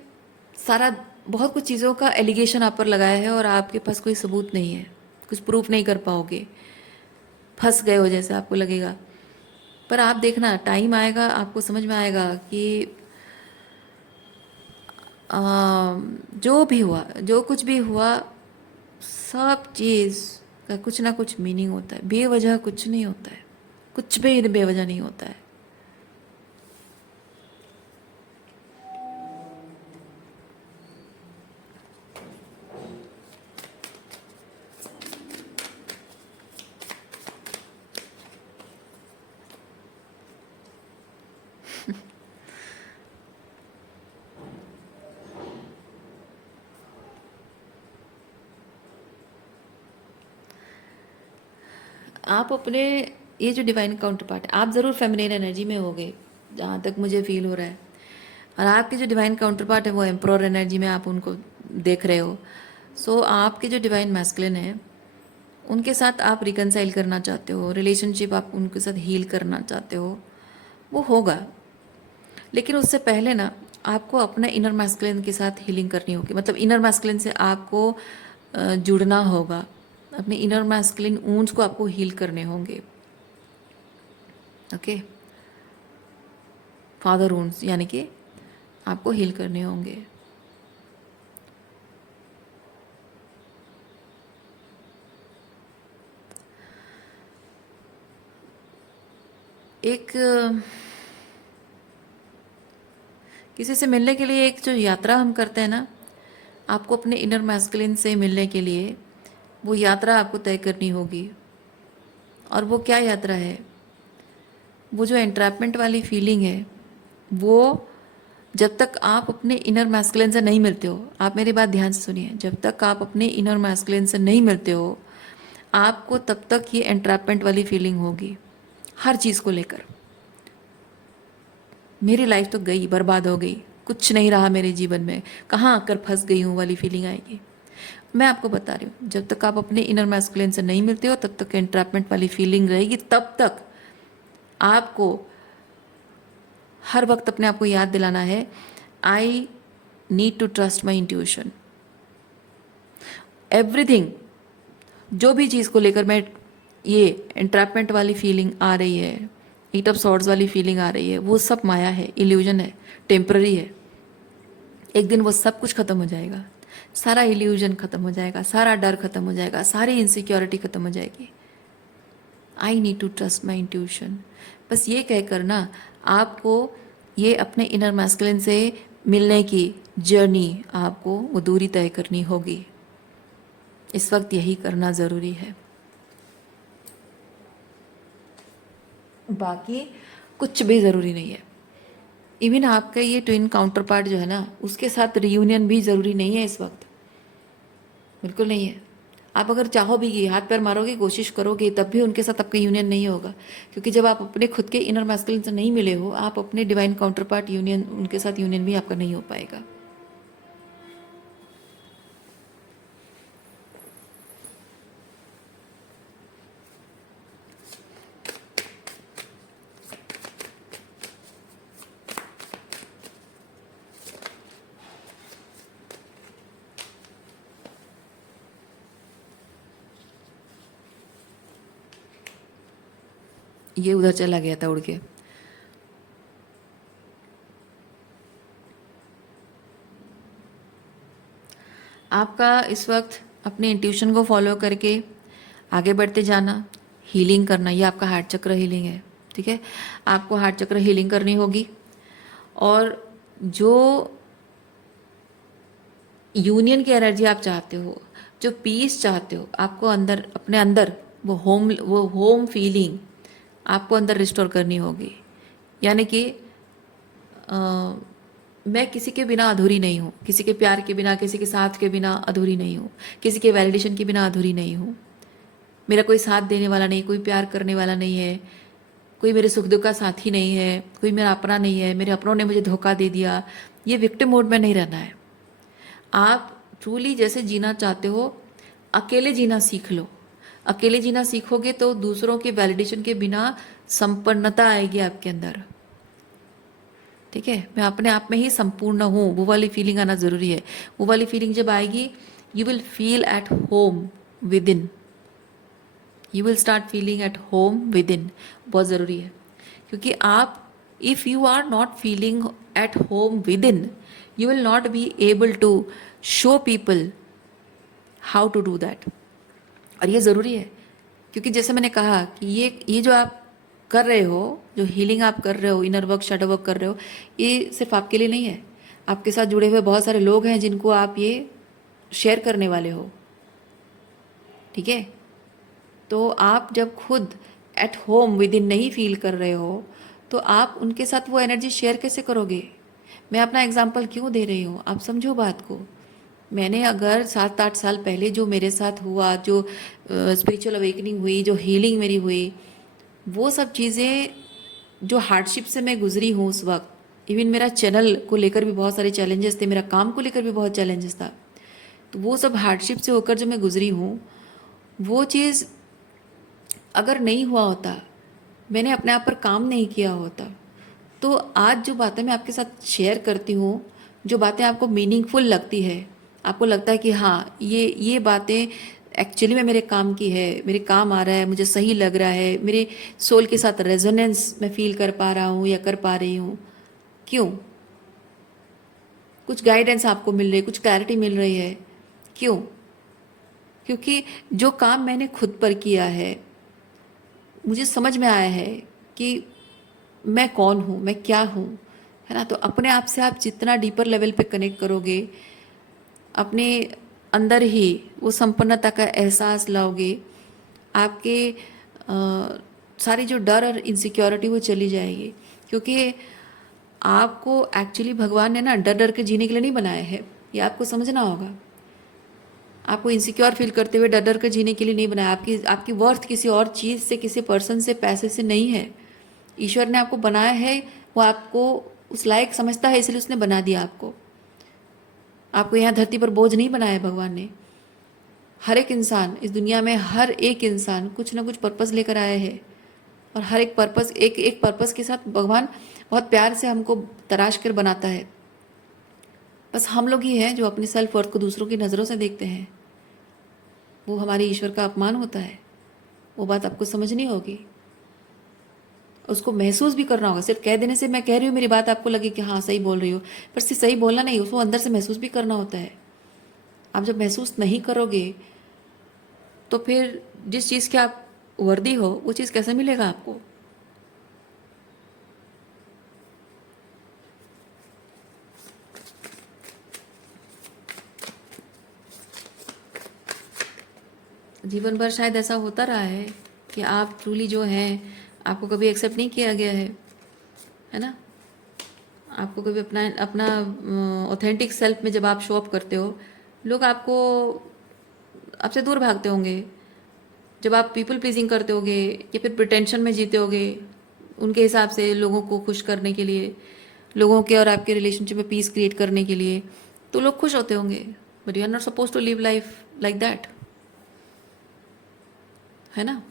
सारा बहुत कुछ चीज़ों का एलिगेशन आप पर लगाया है और आपके पास कोई सबूत नहीं है, कुछ प्रूफ नहीं कर पाओगे, फंस गए हो जैसे आपको लगेगा। पर आप देखना, टाइम आएगा, आपको समझ में आएगा कि जो भी हुआ, जो कुछ भी हुआ, सब चीज़ का कुछ ना कुछ मीनिंग होता है। बेवजह कुछ नहीं होता है, कुछ भी बेवजह नहीं होता है। आप अपने, ये जो डिवाइन काउंटर पार्ट है, आप ज़रूर फेमिनिन एनर्जी में होगे जहाँ तक मुझे फील हो रहा है, और आपके जो डिवाइन काउंटर पार्ट है वो एम्प्रोर एनर्जी में आप उनको देख रहे हो। सो आपके जो डिवाइन मैस्कुलिन है, उनके साथ आप रिकनसाइल करना चाहते हो, रिलेशनशिप आप उनके साथ हील करना चाहते हो, वो होगा। लेकिन उससे पहले ना, आपको अपने इनर मैस्कुलिन के साथ हीलिंग करनी होगी। मतलब इनर मैस्कुलिन से आपको जुड़ना होगा, अपने इनर मैस्कुलिन वुंड्स को आपको हील करने होंगे। ओके, फादर वुंड्स यानी कि आपको हील करने होंगे। एक किसी से मिलने के लिए एक जो यात्रा हम करते हैं ना, आपको अपने इनर मैस्कुलिन से मिलने के लिए वो यात्रा आपको तय करनी होगी। और वो क्या यात्रा है? वो जो एंट्रैपमेंट वाली फीलिंग है, वो जब तक आप अपने इनर मैस्कुलिन से नहीं मिलते हो, आप मेरी बात ध्यान से सुनिए, जब तक आप अपने इनर मैस्कुलिन से नहीं मिलते हो, आपको तब तक ये एंट्रैपमेंट वाली फीलिंग होगी हर चीज़ को लेकर। मेरी लाइफ तो गई, बर्बाद हो गई, कुछ नहीं रहा मेरे जीवन में, कहाँ आकर फंस गई हूँ वाली फीलिंग आएगी। मैं आपको बता रही हूँ, जब तक आप अपने इनर मैस्कुलिन से नहीं मिलते हो तब तक एंट्रैपमेंट वाली फीलिंग रहेगी। तब तक आपको हर वक्त अपने आप को याद दिलाना है, I need to trust my intuition. Everything, जो भी चीज़ को लेकर मैं ये एंट्रैपमेंट वाली फीलिंग आ रही है, एट ऑफ सॉर्ड्स वाली फीलिंग आ रही है, वो सब माया है, इल्यूजन है, टेम्पररी है। एक दिन वो सब कुछ खत्म हो जाएगा, सारा इल्यूजन खत्म हो जाएगा, सारा डर खत्म हो जाएगा, सारी इनसिक्योरिटी खत्म हो जाएगी। I need to trust my intuition, बस ये कहकर ना आपको ये अपने इनर मैस्कुलिन से मिलने की जर्नी, आपको वो दूरी तय करनी होगी। इस वक्त यही करना ज़रूरी है, बाकी कुछ भी ज़रूरी नहीं है। इवन आपका ये ट्विन काउंटर पार्ट जो है ना, उसके साथ रियूनियन भी ज़रूरी नहीं है इस वक्त, बिल्कुल नहीं है। आप अगर चाहो भी कि हाथ पैर मारोगे, कोशिश करोगे, तब भी उनके साथ आपका यूनियन नहीं होगा, क्योंकि जब आप अपने खुद के इनर मैस्कुलिन से नहीं मिले हो, आप अपने डिवाइन काउंटर पार्ट यूनियन, उनके साथ यूनियन भी आपका नहीं हो पाएगा। ये उधर चला गया था उड़ के। आपका इस वक्त अपने इंट्यूशन को फॉलो करके आगे बढ़ते जाना, हीलिंग करना, ये आपका हार्ट चक्र हीलिंग है, ठीक है। आपको हार्ट चक्र हीलिंग करनी होगी, और जो यूनियन की एनर्जी आप चाहते हो, जो पीस चाहते हो, आपको अंदर, अपने अंदर वो होम फीलिंग आपको अंदर रिस्टोर करनी होगी। यानी कि मैं किसी के बिना अधूरी नहीं हूँ, किसी के प्यार के बिना, किसी के साथ के बिना अधूरी नहीं हूँ, किसी के वैलिडेशन के बिना अधूरी नहीं हूँ। मेरा कोई साथ देने वाला नहीं, कोई प्यार करने वाला नहीं है, कोई मेरे सुख दुख का साथी नहीं है, कोई मेरा अपना नहीं है, मेरे अपनों ने मुझे धोखा दे दिया, ये विक्टिम मोड में नहीं रहना है। आप ट्रूली जैसे जीना चाहते हो, अकेले जीना सीख लो। अकेले जीना सीखोगे तो दूसरों के वैलिडेशन के बिना संपन्नता आएगी आपके अंदर, ठीक है। मैं अपने आप में ही संपूर्ण हूँ, वो वाली फीलिंग आना ज़रूरी है। वो वाली फीलिंग जब आएगी, you will feel at home within, you will start feeling at home within. बहुत ज़रूरी है, क्योंकि आप, if you are not feeling at home within, you will not be able to show people how to do that. और ये ज़रूरी है, क्योंकि जैसे मैंने कहा कि ये जो आप कर रहे हो, जो हीलिंग आप कर रहे हो, इनर वर्क, शैडो वर्क कर रहे हो, ये सिर्फ आपके लिए नहीं है, आपके साथ जुड़े हुए बहुत सारे लोग हैं जिनको आप ये शेयर करने वाले हो, ठीक है। तो आप जब खुद एट होम विद इन नहीं फील कर रहे हो, तो आप उनके साथ वो एनर्जी शेयर कैसे करोगे। मैं अपना एग्जाम्पल क्यों दे रही हूँ, आप समझो बात को। मैंने अगर 7-8 साल पहले जो मेरे साथ हुआ, जो स्पिरिचुअल अवेकनिंग हुई, जो हीलिंग मेरी हुई, वो सब चीज़ें, जो हार्डशिप से मैं गुजरी हूँ उस वक्त, इवन मेरा चैनल को लेकर भी बहुत सारे चैलेंजेस थे, मेरा काम को लेकर भी बहुत चैलेंजेस था, तो वो सब हार्डशिप से होकर जो मैं गुजरी हूँ, वो चीज़ अगर नहीं हुआ होता, मैंने अपने आप पर काम नहीं किया होता, तो आज जो बातें मैं आपके साथ शेयर करती हूँ, जो बातें आपको मीनिंगफुल लगती है, आपको लगता है कि हाँ ये बातें एक्चुअली में मेरे काम की है, मेरे काम आ रहा है, मुझे सही लग रहा है, मेरे सोल के साथ रेजोनेंस मैं फील कर पा रहा हूँ या कर पा रही हूँ, क्यों? कुछ गाइडेंस आपको मिल रही है, कुछ क्लैरिटी मिल रही है, क्यों? क्योंकि जो काम मैंने खुद पर किया है, मुझे समझ में आया है कि मैं कौन हूँ, मैं क्या हूँ, है ना। तो अपने आप से आप जितना डीपर लेवल पे कनेक्ट करोगे, अपने अंदर ही वो संपन्नता का एहसास लाओगे, आपके सारी जो डर और इनसिक्योरिटी वो चली जाएगी। क्योंकि आपको एक्चुअली भगवान ने ना डर डर के जीने के लिए नहीं बनाया है, ये आपको समझना होगा। आपको इनसिक्योर फील करते हुए डर डर कर जीने के लिए नहीं बनाया। आपकी वर्थ किसी और चीज़ से, किसी पर्सन से, पैसे से नहीं है। ईश्वर ने आपको बनाया है, वो आपको उस लायक समझता है, इसलिए उसने बना दिया आपको। आपको यहाँ धरती पर बोझ नहीं बनाया भगवान ने। हर एक इंसान इस दुनिया में, हर एक इंसान कुछ ना कुछ पर्पस लेकर आया है, और हर एक पर्पस, एक एक पर्पस के साथ भगवान बहुत प्यार से हमको तराश कर बनाता है। बस हम लोग ही हैं जो अपनी सेल्फ वर्थ को दूसरों की नज़रों से देखते हैं। वो हमारे ईश्वर का अपमान होता है। वो बात आपको समझनी होगी, उसको महसूस भी करना होगा। सिर्फ कह देने से, मैं कह रही हूँ मेरी बात आपको लगे कि हाँ सही बोल रही हो, पर सिर्फ सही बोलना नहीं, उसको अंदर से महसूस भी करना होता है। आप जब महसूस नहीं करोगे तो फिर जिस चीज़ के आप वर्दी हो वो चीज़ कैसे मिलेगा आपको। जीवन भर शायद ऐसा होता रहा है कि आप ट्रूली जो हैं आपको कभी एक्सेप्ट नहीं किया गया है ना। आपको कभी अपना अपना ऑथेंटिक सेल्फ में जब आप शो अप करते हो, लोग आपको आपसे दूर भागते होंगे। जब आप पीपल प्लीजिंग करते होगे या फिर प्रिटेंशन में जीते होगे उनके हिसाब से, लोगों को खुश करने के लिए, लोगों के और आपके रिलेशनशिप में पीस क्रिएट करने के लिए, तो लोग खुश होते होंगे। But you are not suppose to live life like that, है ना।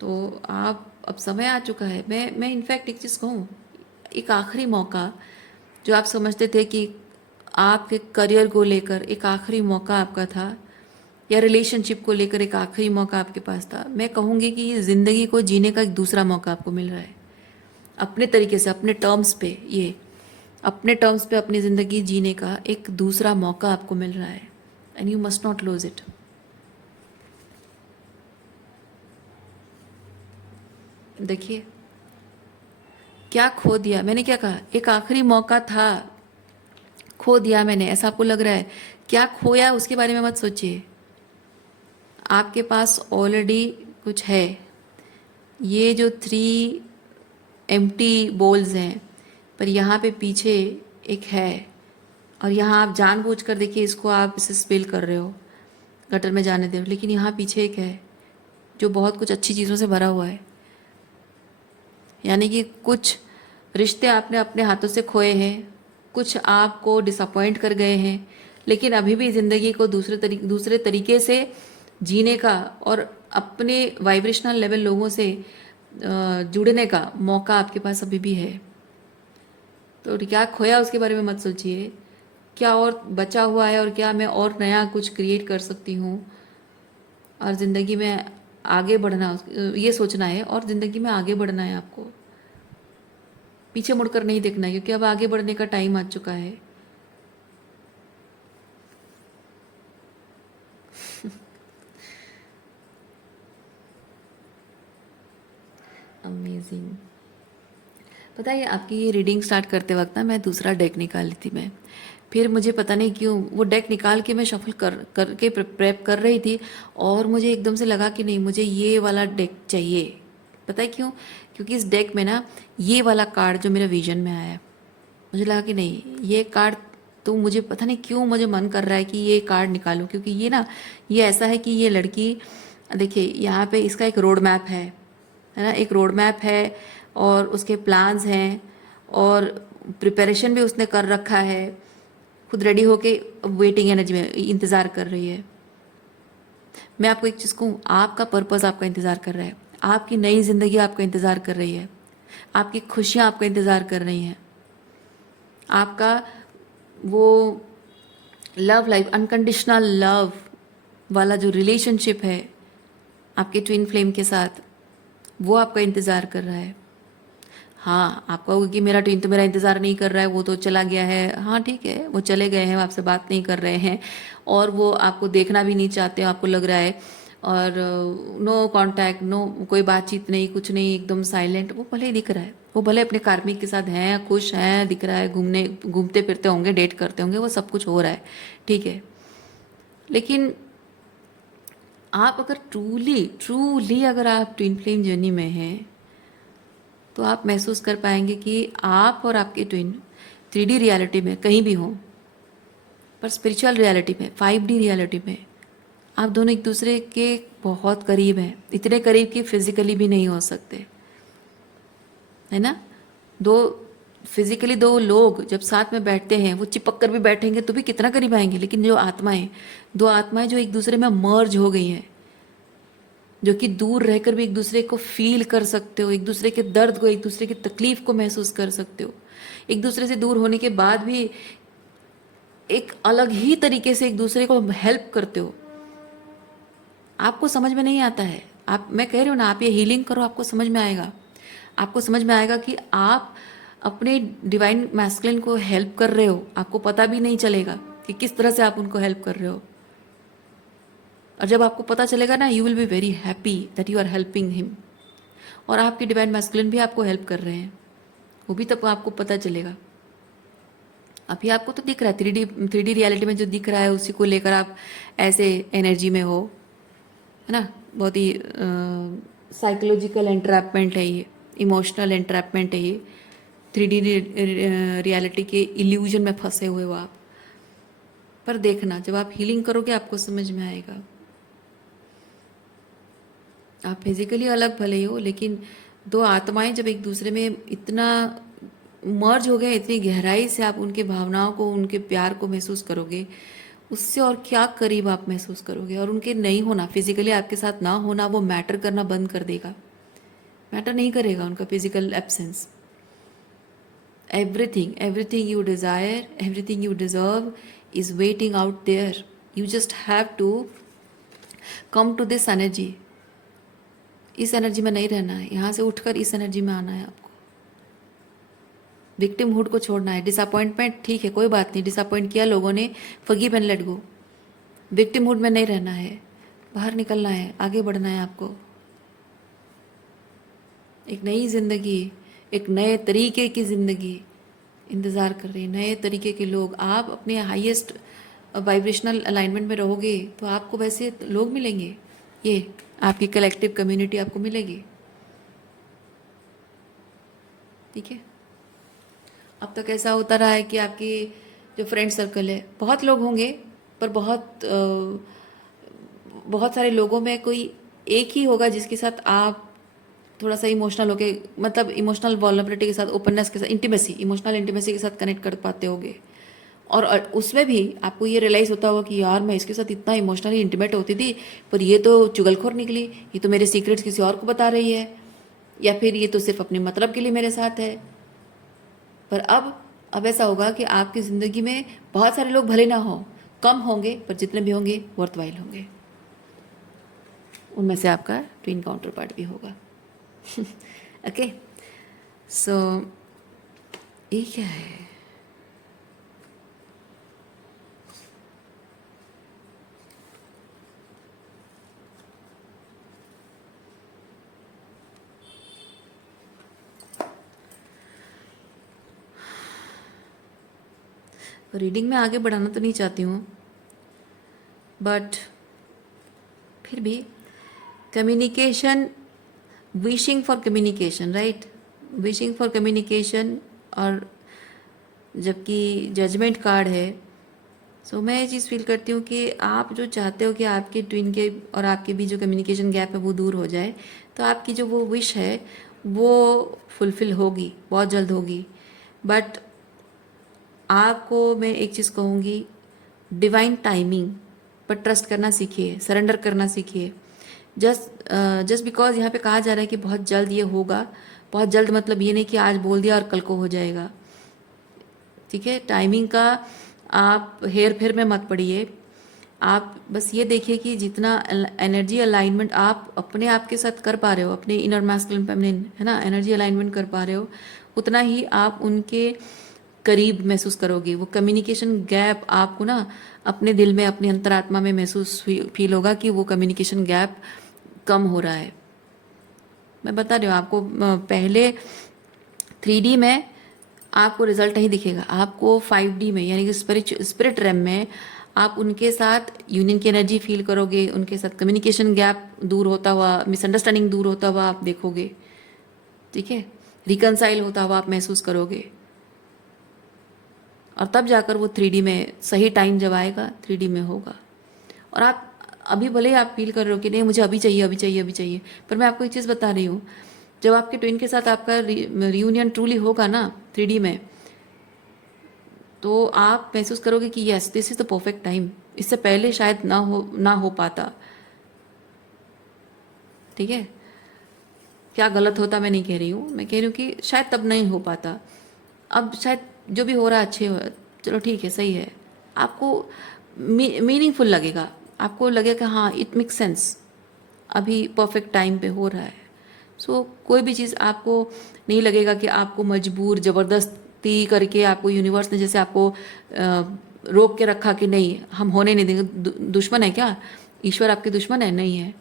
तो आप, अब समय आ चुका है। मैं इनफैक्ट एक चीज़ कहूँ, एक आखिरी मौका जो आप समझते थे कि आपके करियर को लेकर एक आखिरी मौका आपका था, या रिलेशनशिप को लेकर एक आखिरी मौका आपके पास था, मैं कहूँगी कि ये ज़िंदगी को जीने का एक दूसरा मौका आपको मिल रहा है। अपने तरीके से, अपने टर्म्स पे, ये अपने टर्म्स पे अपनी ज़िंदगी जीने का एक दूसरा मौका आपको मिल रहा है, and you must not lose it. देखिए क्या खो दिया मैंने, क्या कहा, एक आखिरी मौका था, खो दिया मैंने, ऐसा आपको लग रहा है। क्या खोया उसके बारे में मत सोचिए, आपके पास ऑलरेडी कुछ है। ये जो 3 एम्प्टी बोल्स हैं, पर यहाँ पे पीछे एक है, और यहाँ आप जानबूझकर देखिए इसको आप इसे स्पिल कर रहे हो, गटर में जाने दे रहे हो, लेकिन यहाँ पीछे एक है जो बहुत कुछ अच्छी चीज़ों से भरा हुआ है। यानी कि कुछ रिश्ते आपने अपने हाथों से खोए हैं, कुछ आपको डिसअपॉइंट कर गए हैं, लेकिन अभी भी ज़िंदगी को दूसरे तरीके से जीने का और अपने वाइब्रेशनल लेवल लोगों से जुड़ने का मौका आपके पास अभी भी है। तो क्या खोया उसके बारे में मत सोचिए, क्या और बचा हुआ है, और क्या मैं और नया कुछ क्रिएट कर सकती हूँ, और ज़िंदगी में आगे बढ़ना, ये सोचना है, और ज़िंदगी में आगे बढ़ना है आपको। पीछे मुड़कर नहीं देखना है, क्योंकि अब आगे बढ़ने का टाइम आ चुका है। अमेजिंग। पता है आपकी ये रीडिंग स्टार्ट करते वक्त ना मैं दूसरा डेक निकाली थी। मैं फिर मुझे पता नहीं क्यों वो डेक निकाल के मैं शफल करके प्रेप कर रही थी, और मुझे एकदम से लगा कि नहीं, मुझे ये वाला डेक चाहिए। पता है क्यों? क्योंकि इस डेक में ना ये वाला कार्ड जो मेरे विजन में आया, मुझे लगा कि नहीं ये कार्ड, तो मुझे पता नहीं क्यों मुझे मन कर रहा है कि ये कार्ड निकालूं। क्योंकि ये ना, ये ऐसा है कि ये लड़की, देखिए यहाँ पे इसका एक रोड मैप है ना, एक रोड मैप है, और उसके प्लान्स हैं, और प्रिपरेशन भी उसने कर रखा है, खुद रेडी होके वेटिंग एनर्जी में इंतज़ार कर रही है। मैं आपको एक चीज़ कहूँ, आपका पर्पस आपका इंतज़ार कर रहा है, आपकी नई ज़िंदगी आपका इंतज़ार कर रही है, आपकी खुशियाँ आपका इंतज़ार कर रही हैं, आपका वो लव लाइफ, अनकंडीशनल लव वाला जो रिलेशनशिप है आपके ट्विन फ्लेम के साथ, वो आपका इंतज़ार कर रहा है। हाँ, आप कहोगे कि मेरा ट्विन तो मेरा इंतज़ार नहीं कर रहा है, वो तो चला गया है। हाँ ठीक है, वो चले गए हैं, वो आपसे बात नहीं कर रहे हैं, और वो आपको देखना भी नहीं चाहते, आपको लग रहा है, और नो कांटेक्ट, नो कोई बातचीत नहीं, कुछ नहीं, एकदम साइलेंट। वो भले ही दिख रहा है, वो भले अपने कार्मिक के साथ हैं, खुश हैं, दिख रहा है, घूमते फिरते होंगे, डेट करते होंगे, वो सब कुछ हो रहा है, ठीक है। लेकिन आप अगर ट्रूली ट्रूली अगर आप ट्विन फ्लेम जर्नी में हैं, तो आप महसूस कर पाएंगे कि आप और आपके ट्विन 3D रियलिटी में कहीं भी हों, पर स्पिरिचुअल रियलिटी में, 5D रियलिटी में आप दोनों एक दूसरे के बहुत करीब हैं, इतने करीब कि फिजिकली भी नहीं हो सकते, है ना। दो फिजिकली दो लोग जब साथ में बैठते हैं, वो चिपक कर भी बैठेंगे तो भी कितना करीब आएंगे, लेकिन जो आत्माएं, दो आत्माएं जो एक दूसरे में मर्ज हो गई हैं, जो कि दूर रहकर भी एक दूसरे को फील कर सकते हो, एक दूसरे के दर्द को, एक दूसरे की तकलीफ को महसूस कर सकते हो, एक दूसरे से दूर होने के बाद भी एक अलग ही तरीके से एक दूसरे को हेल्प करते हो। आपको समझ में नहीं आता है, आप, मैं कह रही हूँ ना, आप ये हीलिंग करो, आपको समझ में आएगा। आपको समझ में आएगा कि आप अपने डिवाइन मैस्कुलिन को हेल्प कर रहे हो, आपको पता भी नहीं चलेगा कि किस तरह से आप उनको हेल्प कर रहे हो। और जब आपको पता चलेगा ना, you will be very happy that you are helping him, और आपके डिवाइन मैस्कुलिन भी आपको हेल्प कर रहे हैं, वो भी तब आपको पता चलेगा। अभी आपको तो दिख रहा है, 3D रियलिटी में जो दिख रहा है उसी को लेकर आप ऐसे एनर्जी में हो, है ना। बहुत ही साइकोलॉजिकल एंट्रैपमेंट है ये, इमोशनल एंट्रैपमेंट है ये, 3D रियलिटी के इल्यूजन में फंसे हुए हो आप। पर देखना, जब आप हीलिंग करोगे आपको समझ में आएगा। आप फिजिकली अलग भले ही हो, लेकिन दो आत्माएं जब एक दूसरे में इतना मर्ज हो गए, इतनी गहराई से आप उनके भावनाओं को, उनके प्यार को महसूस करोगे, उससे और क्या करीब आप महसूस करोगे। और उनके नहीं होना, फिजिकली आपके साथ ना होना, वो मैटर करना बंद कर देगा, मैटर नहीं करेगा उनका physical absence. everything you desire, everything you deserve is waiting out there. You just have to come to this energy. इस एनर्जी में नहीं रहना है, यहाँ से उठकर इस एनर्जी में आना है आपको। विक्टिम हुड को छोड़ना है। डिसअपॉइंटमेंट ठीक है, कोई बात नहीं, डिसअपॉइंट किया लोगों ने, forgive and let go. Victim hood में नहीं रहना है, बाहर निकलना है, आगे बढ़ना है आपको। एक नई जिंदगी, एक नए तरीके की ज़िंदगी इंतज़ार कर रही है, नए तरीके के लोग। आप अपने हाईएस्ट वाइब्रेशनल अलाइनमेंट में रहोगे तो आपको वैसे लोग मिलेंगे, ये आपकी कलेक्टिव कम्युनिटी आपको मिलेगी, ठीक है। अब तक ऐसा होता रहा है कि आपकी जो फ्रेंड सर्कल है, बहुत लोग होंगे, पर बहुत सारे लोगों में कोई एक ही होगा जिसके साथ आप थोड़ा सा इमोशनल होके, मतलब इमोशनल वल्नरेबिलिटी के साथ, ओपननेस के साथ, इंटीमेसी, इमोशनल इंटीमेसी के साथ कनेक्ट कर पाते होगे। और उसमें भी आपको ये रियलाइज़ होता होगा कि यार मैं इसके साथ इतना इमोशनली इंटीमेट होती थी, पर ये तो चुगलखोर निकली, ये तो मेरे सीक्रेट्स किसी और को बता रही है, या फिर ये तो सिर्फ अपने मतलब के लिए मेरे साथ है। पर अब ऐसा होगा कि आपकी ज़िंदगी में बहुत सारे लोग भले ना हो, कम होंगे, पर जितने भी होंगे वर्थवाइल होंगे। उनमें से आपका ट्विन काउंटर पार्ट भी होगा। ओके, सो ये क्या है? रीडिंग में आगे बढ़ाना तो नहीं चाहती हूँ, बट फिर भी communication, wishing for communication, right, wishing for communication. और जबकि जजमेंट कार्ड है, सो मैं ये चीज़ फील करती हूँ कि आप जो चाहते हो कि आपके ट्विन के और आपके बीच जो कम्युनिकेशन गैप है वो दूर हो जाए, तो आपकी जो वो विश है वो फुलफिल होगी, बहुत जल्द होगी। बट आपको मैं एक चीज़ कहूँगी, डिवाइन टाइमिंग पर ट्रस्ट करना सीखिए, सरेंडर करना सीखिए। जस्ट बिकॉज यहाँ पे कहा जा रहा है कि बहुत जल्द ये होगा, बहुत जल्द मतलब ये नहीं कि आज बोल दिया और कल को हो जाएगा, ठीक है। टाइमिंग का आप हेर फेर में मत पड़िए, आप बस ये देखिए कि जितना एनर्जी अलाइनमेंट आप अपने आप के साथ कर पा रहे हो, अपने इनर मैस्कुलिन फेमिनिन, है ना, एनर्जी अलाइनमेंट कर पा रहे हो, उतना ही आप उनके करीब महसूस करोगे। वो कम्युनिकेशन गैप आपको ना अपने दिल में, अपने अंतरात्मा में महसूस फील होगा कि वो कम्युनिकेशन गैप कम हो रहा है। मैं बता रही हूँ आपको, पहले 3D में आपको रिजल्ट नहीं दिखेगा, आपको 5D में यानी कि स्पिरिट रैम में आप उनके साथ यूनियन की एनर्जी फील करोगे, उनके साथ कम्युनिकेशन गैप दूर होता हुआ, मिसअंडरस्टैंडिंग दूर होता हुआ आप देखोगे, ठीक है। रिकनसाइल होता हुआ आप महसूस करोगे, और तब जाकर वो 3D में सही टाइम जब आएगा 3D में होगा। और आप अभी भले ही आप फील कर रहे हो कि नहीं मुझे अभी चाहिए अभी चाहिए अभी चाहिए, पर मैं आपको एक चीज़ बता रही हूँ, जब आपके ट्विन के साथ आपका रियूनियन ट्रूली होगा ना 3D में, तो आप महसूस करोगे कि yes this is the perfect time. इससे पहले शायद ना हो पाता। ठीक है, क्या गलत होता मैं नहीं कह रही हूँ, मैं कह रही हूँ कि शायद तब नहीं हो पाता। अब शायद जो भी हो रहा है अच्छे हो, चलो ठीक है सही है, आपको मीनिंगफुल लगेगा, आपको लगेगा हाँ इट मेक सेंस, अभी परफेक्ट टाइम पे हो रहा है। सो कोई भी चीज़ आपको नहीं लगेगा कि आपको मजबूर ज़बरदस्ती करके आपको यूनिवर्स ने जैसे आपको रोक के रखा कि नहीं हम होने नहीं देंगे। दुश्मन है क्या? ईश्वर आपके दुश्मन है? नहीं है।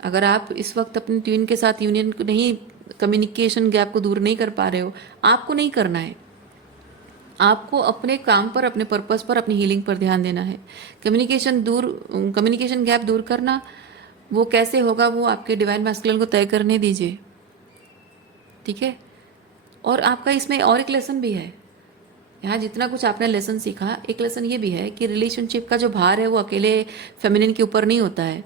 अगर आप इस वक्त अपने ट्यून के साथ यूनियन को नहीं, कम्युनिकेशन गैप को दूर नहीं कर पा रहे हो, आपको नहीं करना है। आपको अपने काम पर, अपने पर्पस पर, अपनी हीलिंग पर ध्यान देना है। कम्युनिकेशन गैप दूर करना वो कैसे होगा, वो आपके डिवाइन मैस्कुलिन को तय करने दीजिए। ठीक है, और आपका इसमें और एक लेसन भी है। यहाँ जितना कुछ आपने लेसन सीखा, एक लेसन ये भी है कि रिलेशनशिप का जो भार है वो अकेले फेमिनिन के ऊपर नहीं होता है,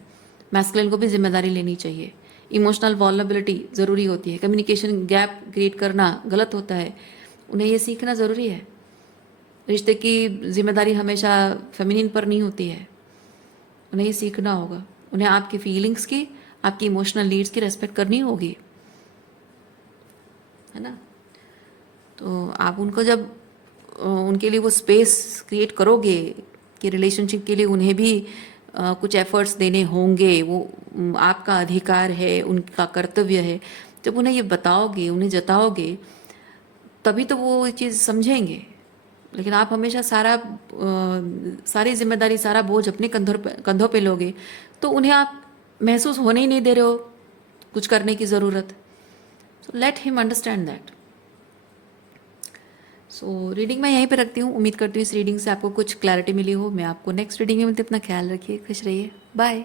मैस्कुलिन को भी जिम्मेदारी लेनी चाहिए। इमोशनल वॉल्नरेबिलिटी ज़रूरी होती है, कम्युनिकेशन गैप क्रिएट करना गलत होता है, उन्हें ये सीखना ज़रूरी है। रिश्ते की जिम्मेदारी हमेशा फेमिनिन पर नहीं होती है, उन्हें ये सीखना होगा। उन्हें आपकी फीलिंग्स की, आपकी इमोशनल नीड्स की रेस्पेक्ट करनी होगी, है ना। तो आप उनको जब उनके लिए वो स्पेस क्रिएट करोगे कि रिलेशनशिप के लिए उन्हें भी कुछ एफर्ट्स देने होंगे, वो आपका अधिकार है, उनका कर्तव्य है, जब उन्हें ये बताओगे, उन्हें जताओगे, तभी तो वो ये चीज़ समझेंगे। लेकिन आप हमेशा सारी जिम्मेदारी, सारा बोझ अपने कंधों पे लोगे, तो उन्हें आप महसूस होने ही नहीं दे रहे हो कुछ करने की ज़रूरत। So let him understand that. So reading मैं यहीं पे रखती हूँ। उम्मीद करती हूँ इस रीडिंग से आपको कुछ क्लैरिटी मिली हो। मैं आपको नेक्स्ट रीडिंग में मिलती हूँ। अपना ख्याल रखिए, खुश रहिए, बाय।